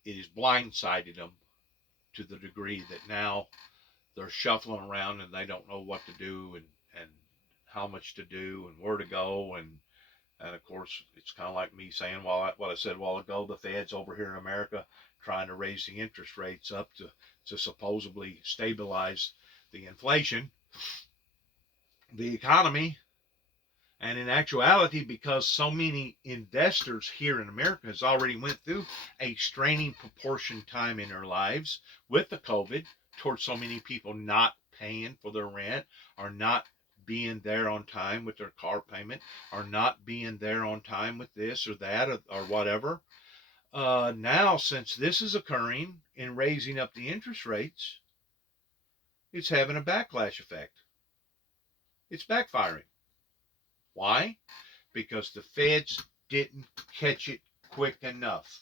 It has blindsided them to the degree that now they're shuffling around and they don't know what to do and how much to do and where to go. And of course, it's kind of like me saying what I said a while ago, the Fed's over here in America trying to raise the interest rates up to supposedly stabilize the inflation, the economy. And in actuality, because so many investors here in America has already went through a straining proportion time in their lives with the COVID, towards so many people not paying for their rent, or not being there on time with their car payment, or not being there on time with this or that or whatever. Now, since this is occurring in raising up the interest rates, it's having a backlash effect. It's backfiring. Why? Because the feds didn't catch it quick enough.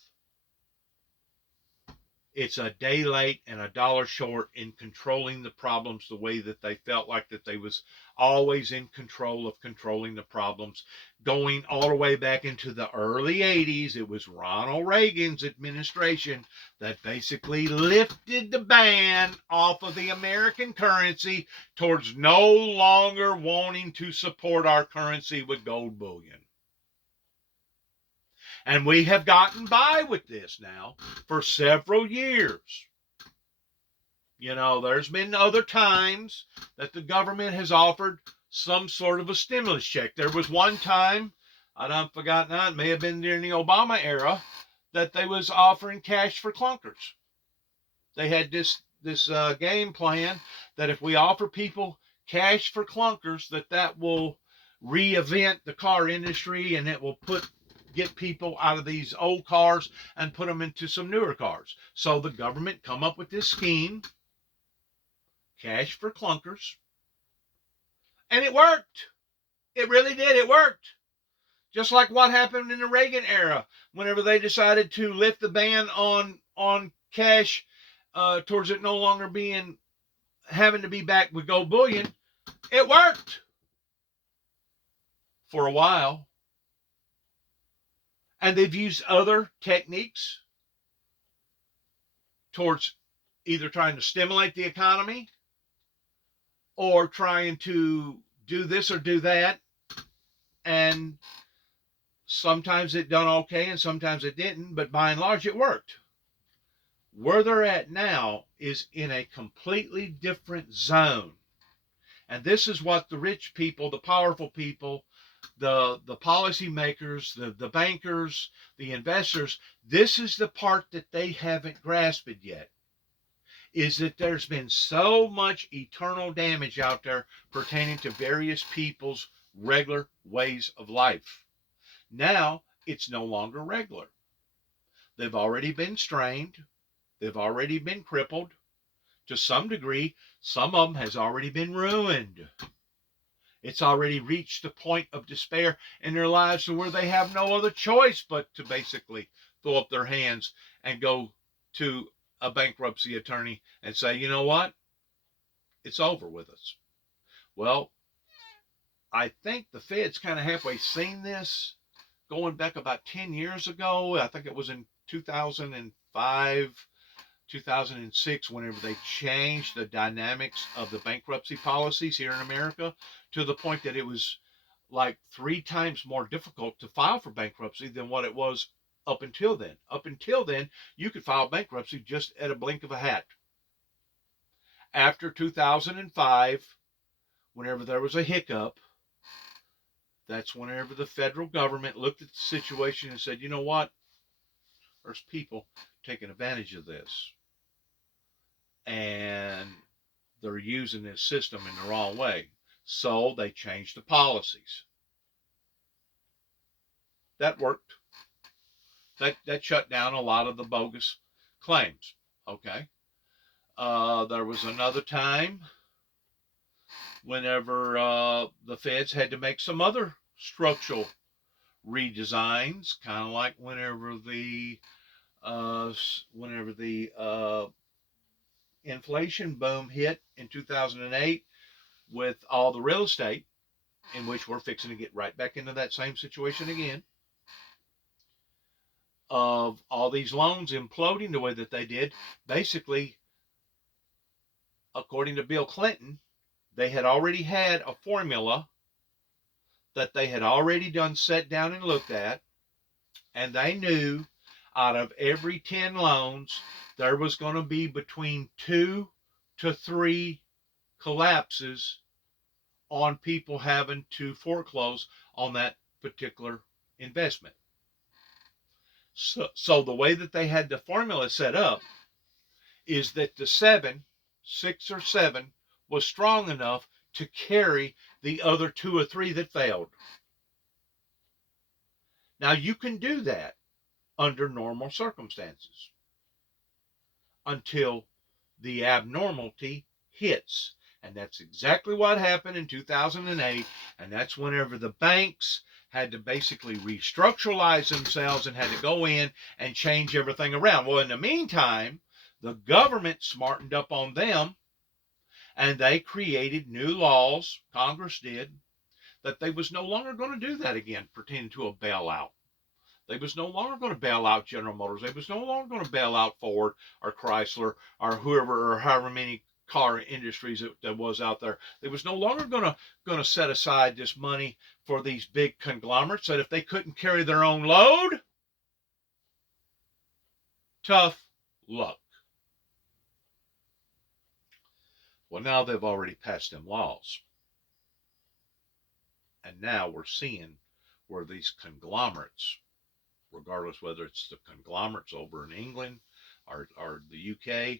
It's a day late and a dollar short in controlling the problems the way that they felt like that they was always in control of controlling the problems. Going all the way back into the early 80s, it was Ronald Reagan's administration that basically lifted the ban off of the American currency towards no longer wanting to support our currency with gold bullion. And we have gotten by with this now for several years. You know, there's been other times that the government has offered some sort of a stimulus check. There was one time, I've forgotten now, it may have been during the Obama era, that they was offering cash for clunkers. They had this game plan that if we offer people cash for clunkers, that will reinvent the car industry, and it will get people out of these old cars and put them into some newer cars. So the government come up with this scheme, cash for clunkers, and it worked. It really did. It worked. Just like what happened in the Reagan era, whenever they decided to lift the ban on cash towards it no longer having to be backed with gold bullion. It worked for a while. And they've used other techniques towards either trying to stimulate the economy or trying to do this or do that. And Sometimes it done okay and sometimes it didn't, but by and large it worked. Where they're at now is in a completely different zone. And this is what the rich people, the powerful people, the policymakers, the bankers, the investors, this is the part that they haven't grasped yet, is that there's been so much eternal damage out there pertaining to various people's regular ways of life. Now, it's no longer regular. They've already been strained. They've already been crippled. To some degree, some of them has already been ruined. It's already reached the point of despair in their lives to where they have no other choice but to basically throw up their hands and go to a bankruptcy attorney and say, you know what? It's over with us. Well, I think the Fed's kind of halfway seen this going back about 10 years ago. I think it was in 2005, 2006, whenever they changed the dynamics of the bankruptcy policies here in America to the point that it was like 3 times more difficult to file for bankruptcy than what it was up until then. Up until then, you could file bankruptcy just at a blink of a hat. After 2005, whenever there was a hiccup, that's whenever the federal government looked at the situation and said, you know what? There's people taking advantage of this. And they're using this system in the wrong way. So they changed the policies. That worked. That shut down a lot of the bogus claims. Okay. There was another time whenever the feds had to make some other structural redesigns, kind of like whenever the inflation boom hit in 2008 with all the real estate, in which we're fixing to get right back into that same situation again, of all these loans imploding the way that they did. Basically, according to Bill Clinton, they had already had a formula that they had already done sat down and looked at, and they knew out of every 10 loans, there was going to be between 2 to 3 collapses on people having to foreclose on that particular investment. So the way that they had the formula set up is that the 6 or 7 was strong enough to carry the other 2 or 3 that failed. Now you can do that under normal circumstances until the abnormality hits. And that's exactly what happened in 2008. And that's whenever the banks had to basically restructuralize themselves and had to go in and change everything around. Well, in the meantime, the government smartened up on them and they created new laws, Congress did, that they was no longer going to do that again, pertaining to a bailout. They was no longer going to bail out General Motors. They was no longer going to bail out Ford or Chrysler or whoever or however many car industries that was out there. They was no longer going to set aside this money for these big conglomerates that if they couldn't carry their own load, tough luck. Well, now they've already passed them laws. And now we're seeing where these conglomerates, regardless whether it's the conglomerates over in England or the UK,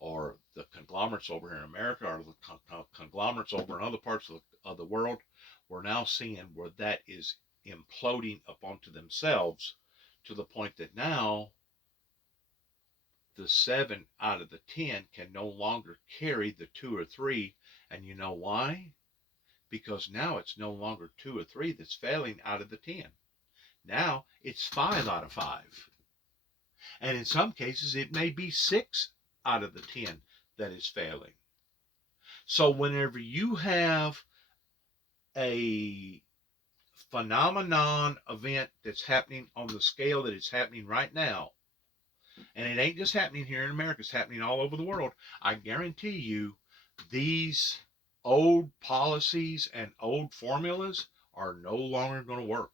or the conglomerates over here in America, or the conglomerates over in other parts of the world, we're now seeing where that is imploding up onto themselves to the point that now the 7 out of the 10 can no longer carry the 2 or 3. And you know why? Because now it's no longer 2 or 3 that's failing out of the 10. Now it's 5 out of 5. And in some cases, it may be 6 out of the 10 that is failing. So whenever you have a phenomenon event that's happening on the scale that it's happening right now, and it ain't just happening here in America, it's happening all over the world, I guarantee you these old policies and old formulas are no longer going to work.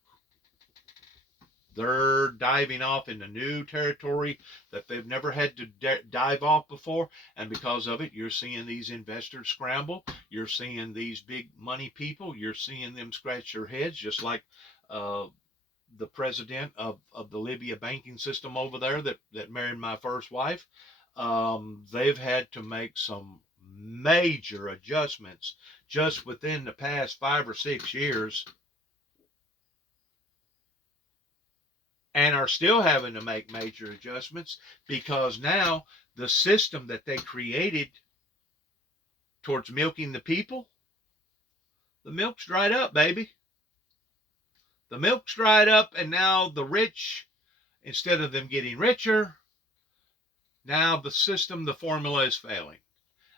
They're diving off into new territory that they've never had to dive off before. And because of it, you're seeing these investors scramble. You're seeing these big money people. You're seeing them scratch their heads, just like the president of the Libya banking system over there that married my first wife. They've had to make some major adjustments just within the past 5 or 6 years, and are still having to make major adjustments because now the system that they created towards milking the people, the milk's dried up, baby. The milk's dried up, and now the rich, instead of them getting richer, now the system, the formula is failing.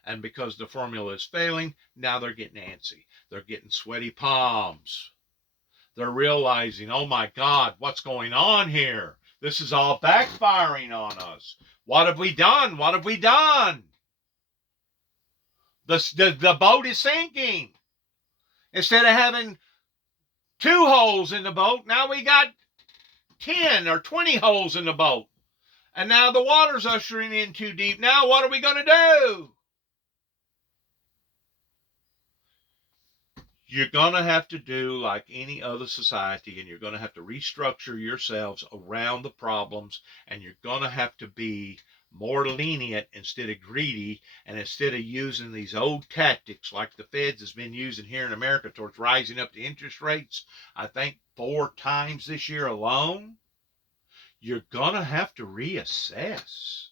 And because the formula is failing, now they're getting antsy. They're getting sweaty palms. They're realizing, oh my God, what's going on here? This is all backfiring on us. What have we done? What have we done? The boat is sinking. Instead of having 2 holes in the boat, now we got 10 or 20 holes in the boat. And now the water's ushering in too deep. Now what are we going to do? You're going to have to do like any other society, and you're going to have to restructure yourselves around the problems, and you're going to have to be more lenient instead of greedy, and instead of using these old tactics like the Feds has been using here in America towards rising up the interest rates, I think 4 times this year alone, you're going to have to reassess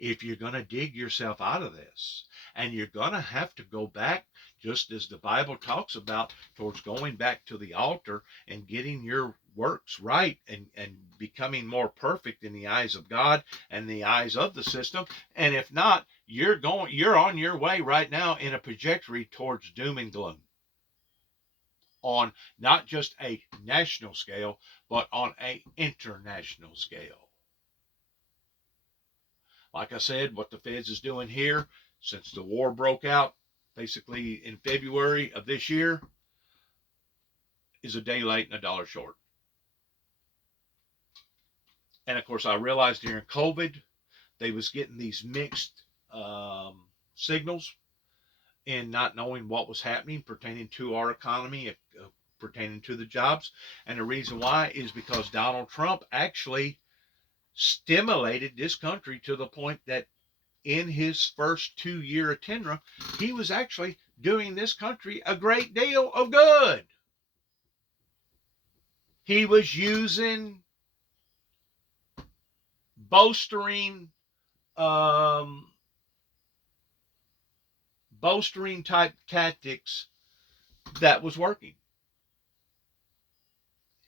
if you're going to dig yourself out of this. And you're going to have to go back, just as the Bible talks about, towards going back to the altar and getting your works right and becoming more perfect in the eyes of God and the eyes of the system. And if not, you're on your way right now in a trajectory towards doom and gloom, on not just a national scale, but on an international scale. Like I said, what the Feds is doing here since the war broke out, basically in February of this year, is a day late and a dollar short. And of course, I realized during COVID, they was getting these mixed signals in not knowing what was happening pertaining to our economy, pertaining to the jobs. And the reason why is because Donald Trump actually stimulated this country to the point that in his first 2-year tenure, he was actually doing this country a great deal of good. He was using bolstering type tactics that was working.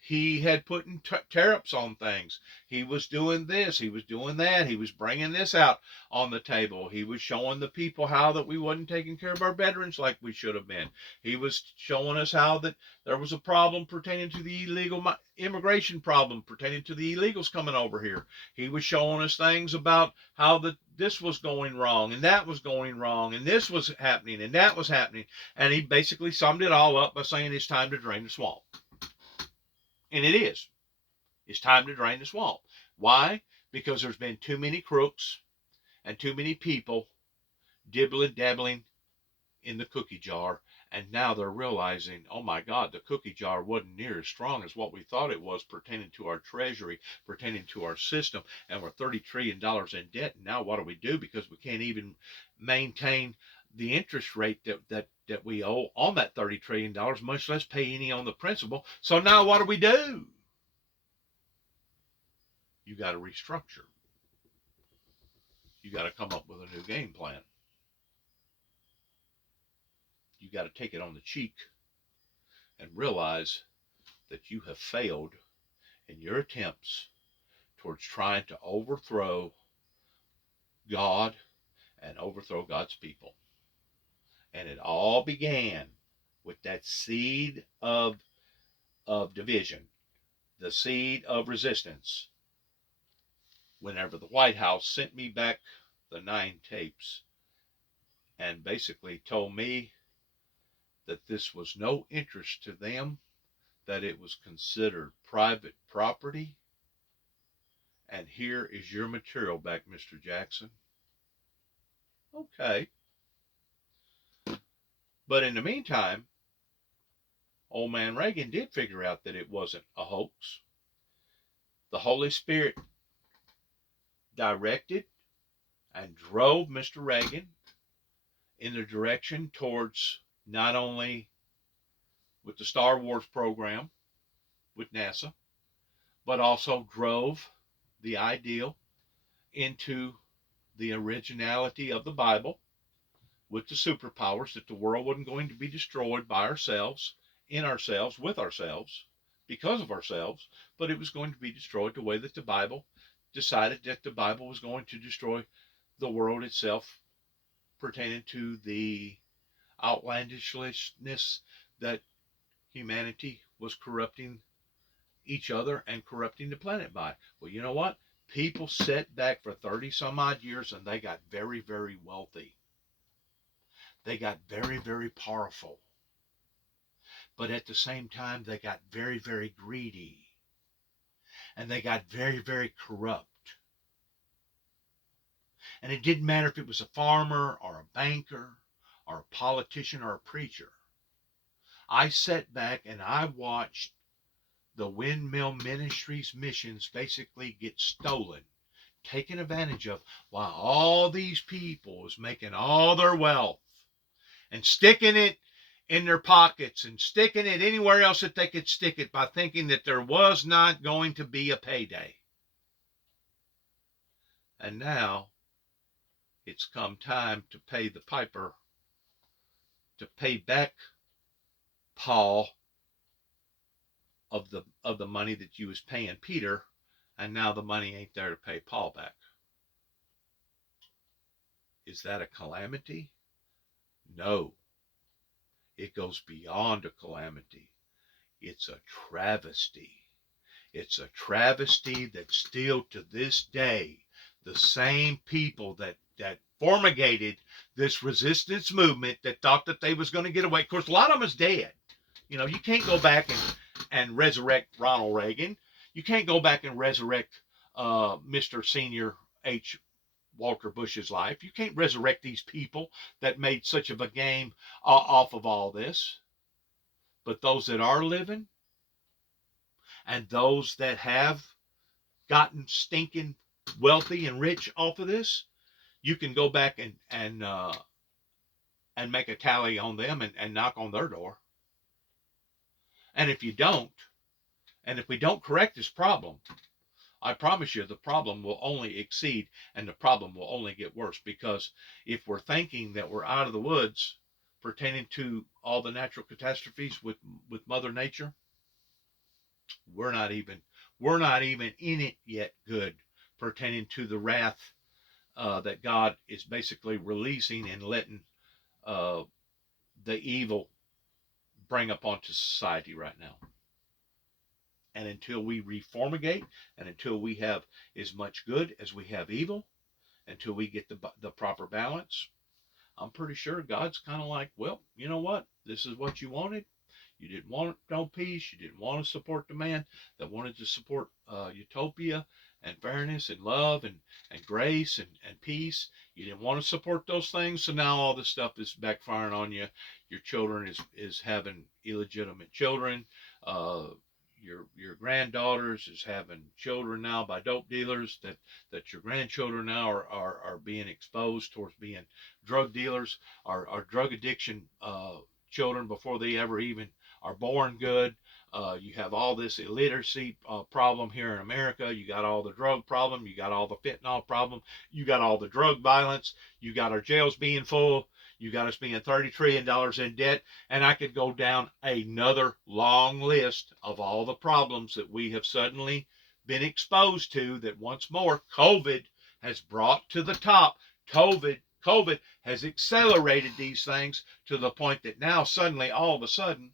He had put tariffs on things. He was doing this. He was doing that. He was bringing this out on the table. He was showing the people how that we wasn't taking care of our veterans like we should have been. He was showing us how that there was a problem pertaining to the illegal immigration problem, pertaining to the illegals coming over here. He was showing us things about how this was going wrong and that was going wrong and this was happening and that was happening. And he basically summed it all up by saying it's time to drain the swamp. And it is. It's time to drain the swamp. Why? Because there's been too many crooks and too many people dibbling, dabbling in the cookie jar. And now they're realizing, oh my God, the cookie jar wasn't near as strong as what we thought it was pertaining to our treasury, pertaining to our system. And we're $30 trillion in debt. And now what do we do? Because we can't even maintain the interest rate that we owe on that $30 trillion, much less pay any on the principal. So now what do? You got to restructure. You got to come up with a new game plan. You got to take it on the cheek and realize that you have failed in your attempts towards trying to overthrow God and overthrow God's people. And it all began with that seed of division, the seed of resistance. Whenever the White House sent me back the 9 tapes and basically told me that this was no interest to them, that it was considered private property, And here is your material back, Mr. Jackson. Okay. But in the meantime, old man Reagan did figure out that it wasn't a hoax. The Holy Spirit directed and drove Mr. Reagan in the direction towards not only with the Star Wars program with NASA, but also drove the ideal into the originality of the Bible with the superpowers, that the world wasn't going to be destroyed by ourselves, in ourselves, with ourselves, because of ourselves, but it was going to be destroyed the way that the Bible decided that the Bible was going to destroy the world itself, pertaining to the outlandishness that humanity was corrupting each other and corrupting the planet by. Well, you know what? People sat back for 30 some odd years and they got very, very wealthy. They got very, very powerful. But at the same time, they got very, very greedy. And they got very, very corrupt. And it didn't matter if it was a farmer or a banker or a politician or a preacher. I sat back and I watched the Windmill Ministries missions basically get stolen, taken advantage of, while all these people was making all their wealth and sticking it in their pockets and sticking it anywhere else that they could stick it by thinking that there was not going to be a payday. And now it's come time to pay the piper, to pay back Paul of the money that you was paying Peter, and now the money ain't there to pay Paul back. Is that a calamity? No. It goes beyond a calamity. It's a travesty. It's a travesty that still to this day, the same people that formigated this resistance movement that thought that they was going to get away. Of course, a lot of them is dead. You know, you can't go back and resurrect Ronald Reagan. You can't go back and resurrect Mr. Senior H. Walter Bush's life. You can't resurrect these people that made such of a game off of all this. But those that are living, and those that have gotten stinking wealthy and rich off of this, you can go back and make a tally on them and knock on their door. And if you don't, and if we don't correct this problem, I promise you the problem will only exceed and the problem will only get worse. Because if we're thinking that we're out of the woods pertaining to all the natural catastrophes with Mother Nature, we're not even in it yet good, pertaining to the wrath that God is basically releasing and letting the evil bring upon to society right now. And until we reformigate, and until we have as much good as we have evil, until we get the proper balance, I'm pretty sure God's kind of like, well, you know what? This is what you wanted. You didn't want no peace. You didn't want to support the man that wanted to support utopia and fairness and love and grace and peace. You didn't want to support those things. So now all this stuff is backfiring on you. Your children is having illegitimate children. Your granddaughters is having children now by dope dealers, that your grandchildren now are being exposed towards being drug dealers, are drug addiction children before they ever even are born good. You have all this illiteracy problem here in America. You got all the drug problem. You got all the fentanyl problem. You got all the drug violence. You got our jails being full. You got us being $30 trillion in debt. And I could go down another long list of all the problems that we have suddenly been exposed to, that once more COVID has brought to the top. COVID has accelerated these things to the point that now suddenly, all of a sudden,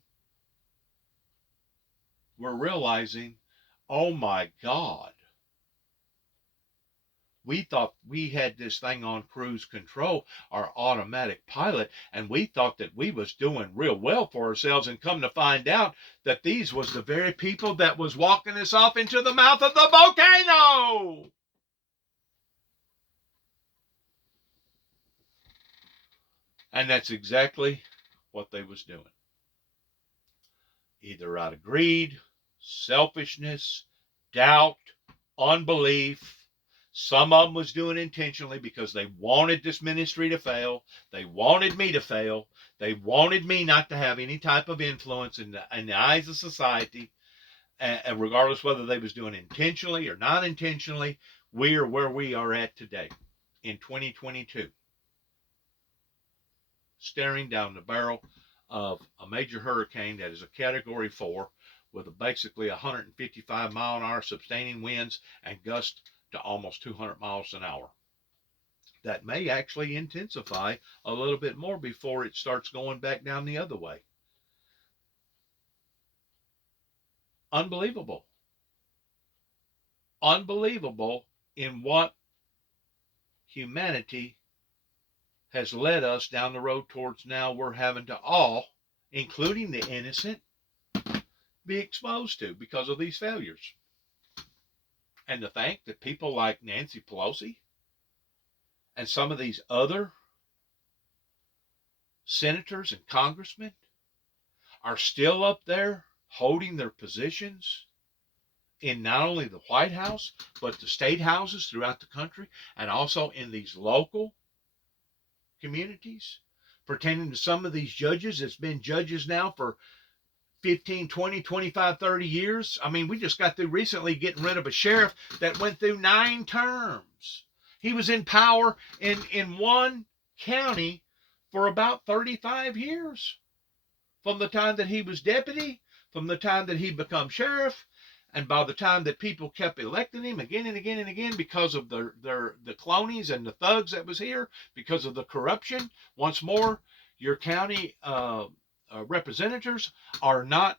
we're realizing, oh my God, We thought we had this thing on cruise control, our automatic pilot, and we thought that we was doing real well for ourselves, and come to find out that these was the very people that was walking us off into the mouth of the volcano. And that's exactly what they was doing. Either out of greed, selfishness, doubt, unbelief. Some of them was doing it intentionally because they wanted this ministry to fail. They wanted me to fail. They wanted me not to have any type of influence in the eyes of society. And regardless whether they was doing it intentionally or not intentionally, we are where we are at today in 2022. Staring down the barrel of a major hurricane that is a Category 4 with basically 155-mile-an-hour sustaining winds and gusts to almost 200 miles an hour. That may actually intensify a little bit more before it starts going back down the other way. Unbelievable. Unbelievable in what humanity has led us down the road towards. Now we're having to all, including the innocent, be exposed to because of these failures. And to think that people like Nancy Pelosi and some of these other senators and congressmen are still up there holding their positions in not only the White House, but the state houses throughout the country, and also in these local communities, pertaining to some of these judges that's been judges now for 15, 20, 25, 30 years. I mean, we just got through recently getting rid of a sheriff that went through 9 terms. He was in power in one county for about 35 years. From the time that he was deputy, from the time that he became sheriff, and by the time that people kept electing him again and again and again because of the clonies and the thugs that was here, because of the corruption. Once more, your county representatives are not,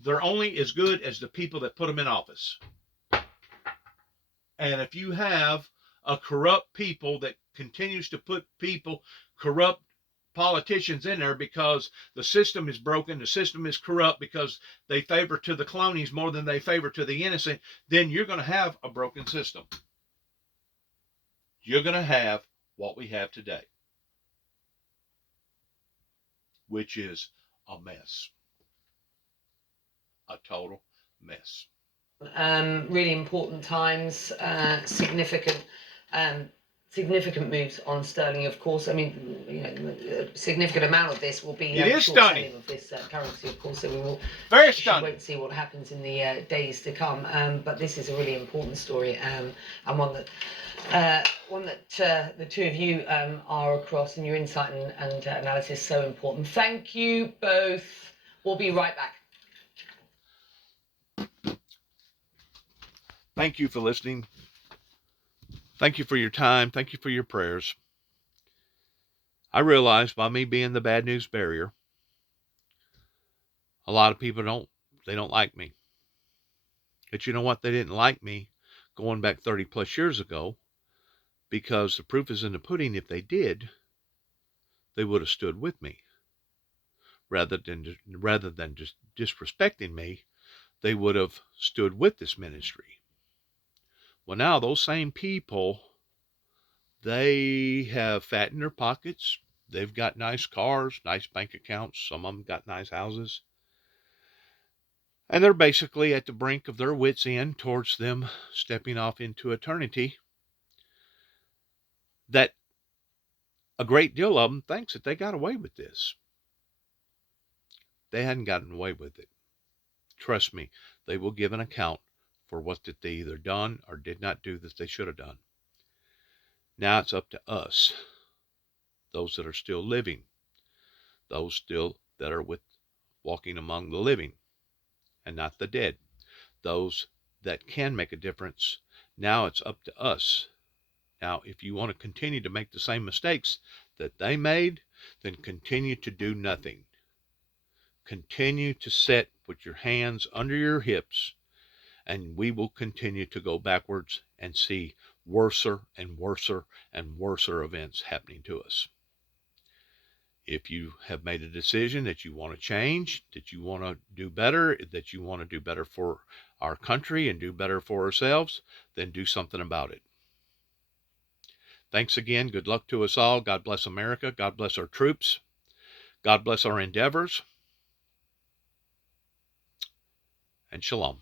they're only as good as the people that put them in office. And if you have a corrupt people that continues to put people, corrupt politicians in there because the system is broken, the system is corrupt because they favor to the clonies more than they favor to the innocent, then you're going to have a broken system. You're going to have what we have today, which is a mess. A total mess. Really important times, significant moves on sterling, of course. I mean, you know, a significant amount of this will be short selling of this currency, of course. So we will wait to see what happens in the days to come. But this is a really important story, and one that the two of you are across, and your insight and analysis is so important. Thank you both. We'll be right back. Thank you for listening. Thank you for your time. Thank you for your prayers. I realize by me being the bad news barrier, a lot of people don't like me. But you know what? They didn't like me going back 30 plus years ago, because the proof is in the pudding. If they did, they would have stood with me. Rather than just disrespecting me, they would have stood with this ministry. Well, now those same people, they have fat in their pockets. They've got nice cars, nice bank accounts. Some of them got nice houses. And they're basically at the brink of their wits' end towards them stepping off into eternity. That a great deal of them thinks that they got away with this. They hadn't gotten away with it. Trust me, they will give an account for what that they either done or did not do that they should have done. Now it's up to us, those that are still living, those still that are walking among the living and not the dead, those that can make a difference. Now it's up to us. Now, if you want to continue to make the same mistakes that they made, then continue to do nothing. Continue to sit with your hands under your hips, and we will continue to go backwards and see worser and worser and worser events happening to us. If you have made a decision that you want to change, that you want to do better, that you want to do better for our country and do better for ourselves, then do something about it. Thanks again. Good luck to us all. God bless America. God bless our troops. God bless our endeavors. And shalom.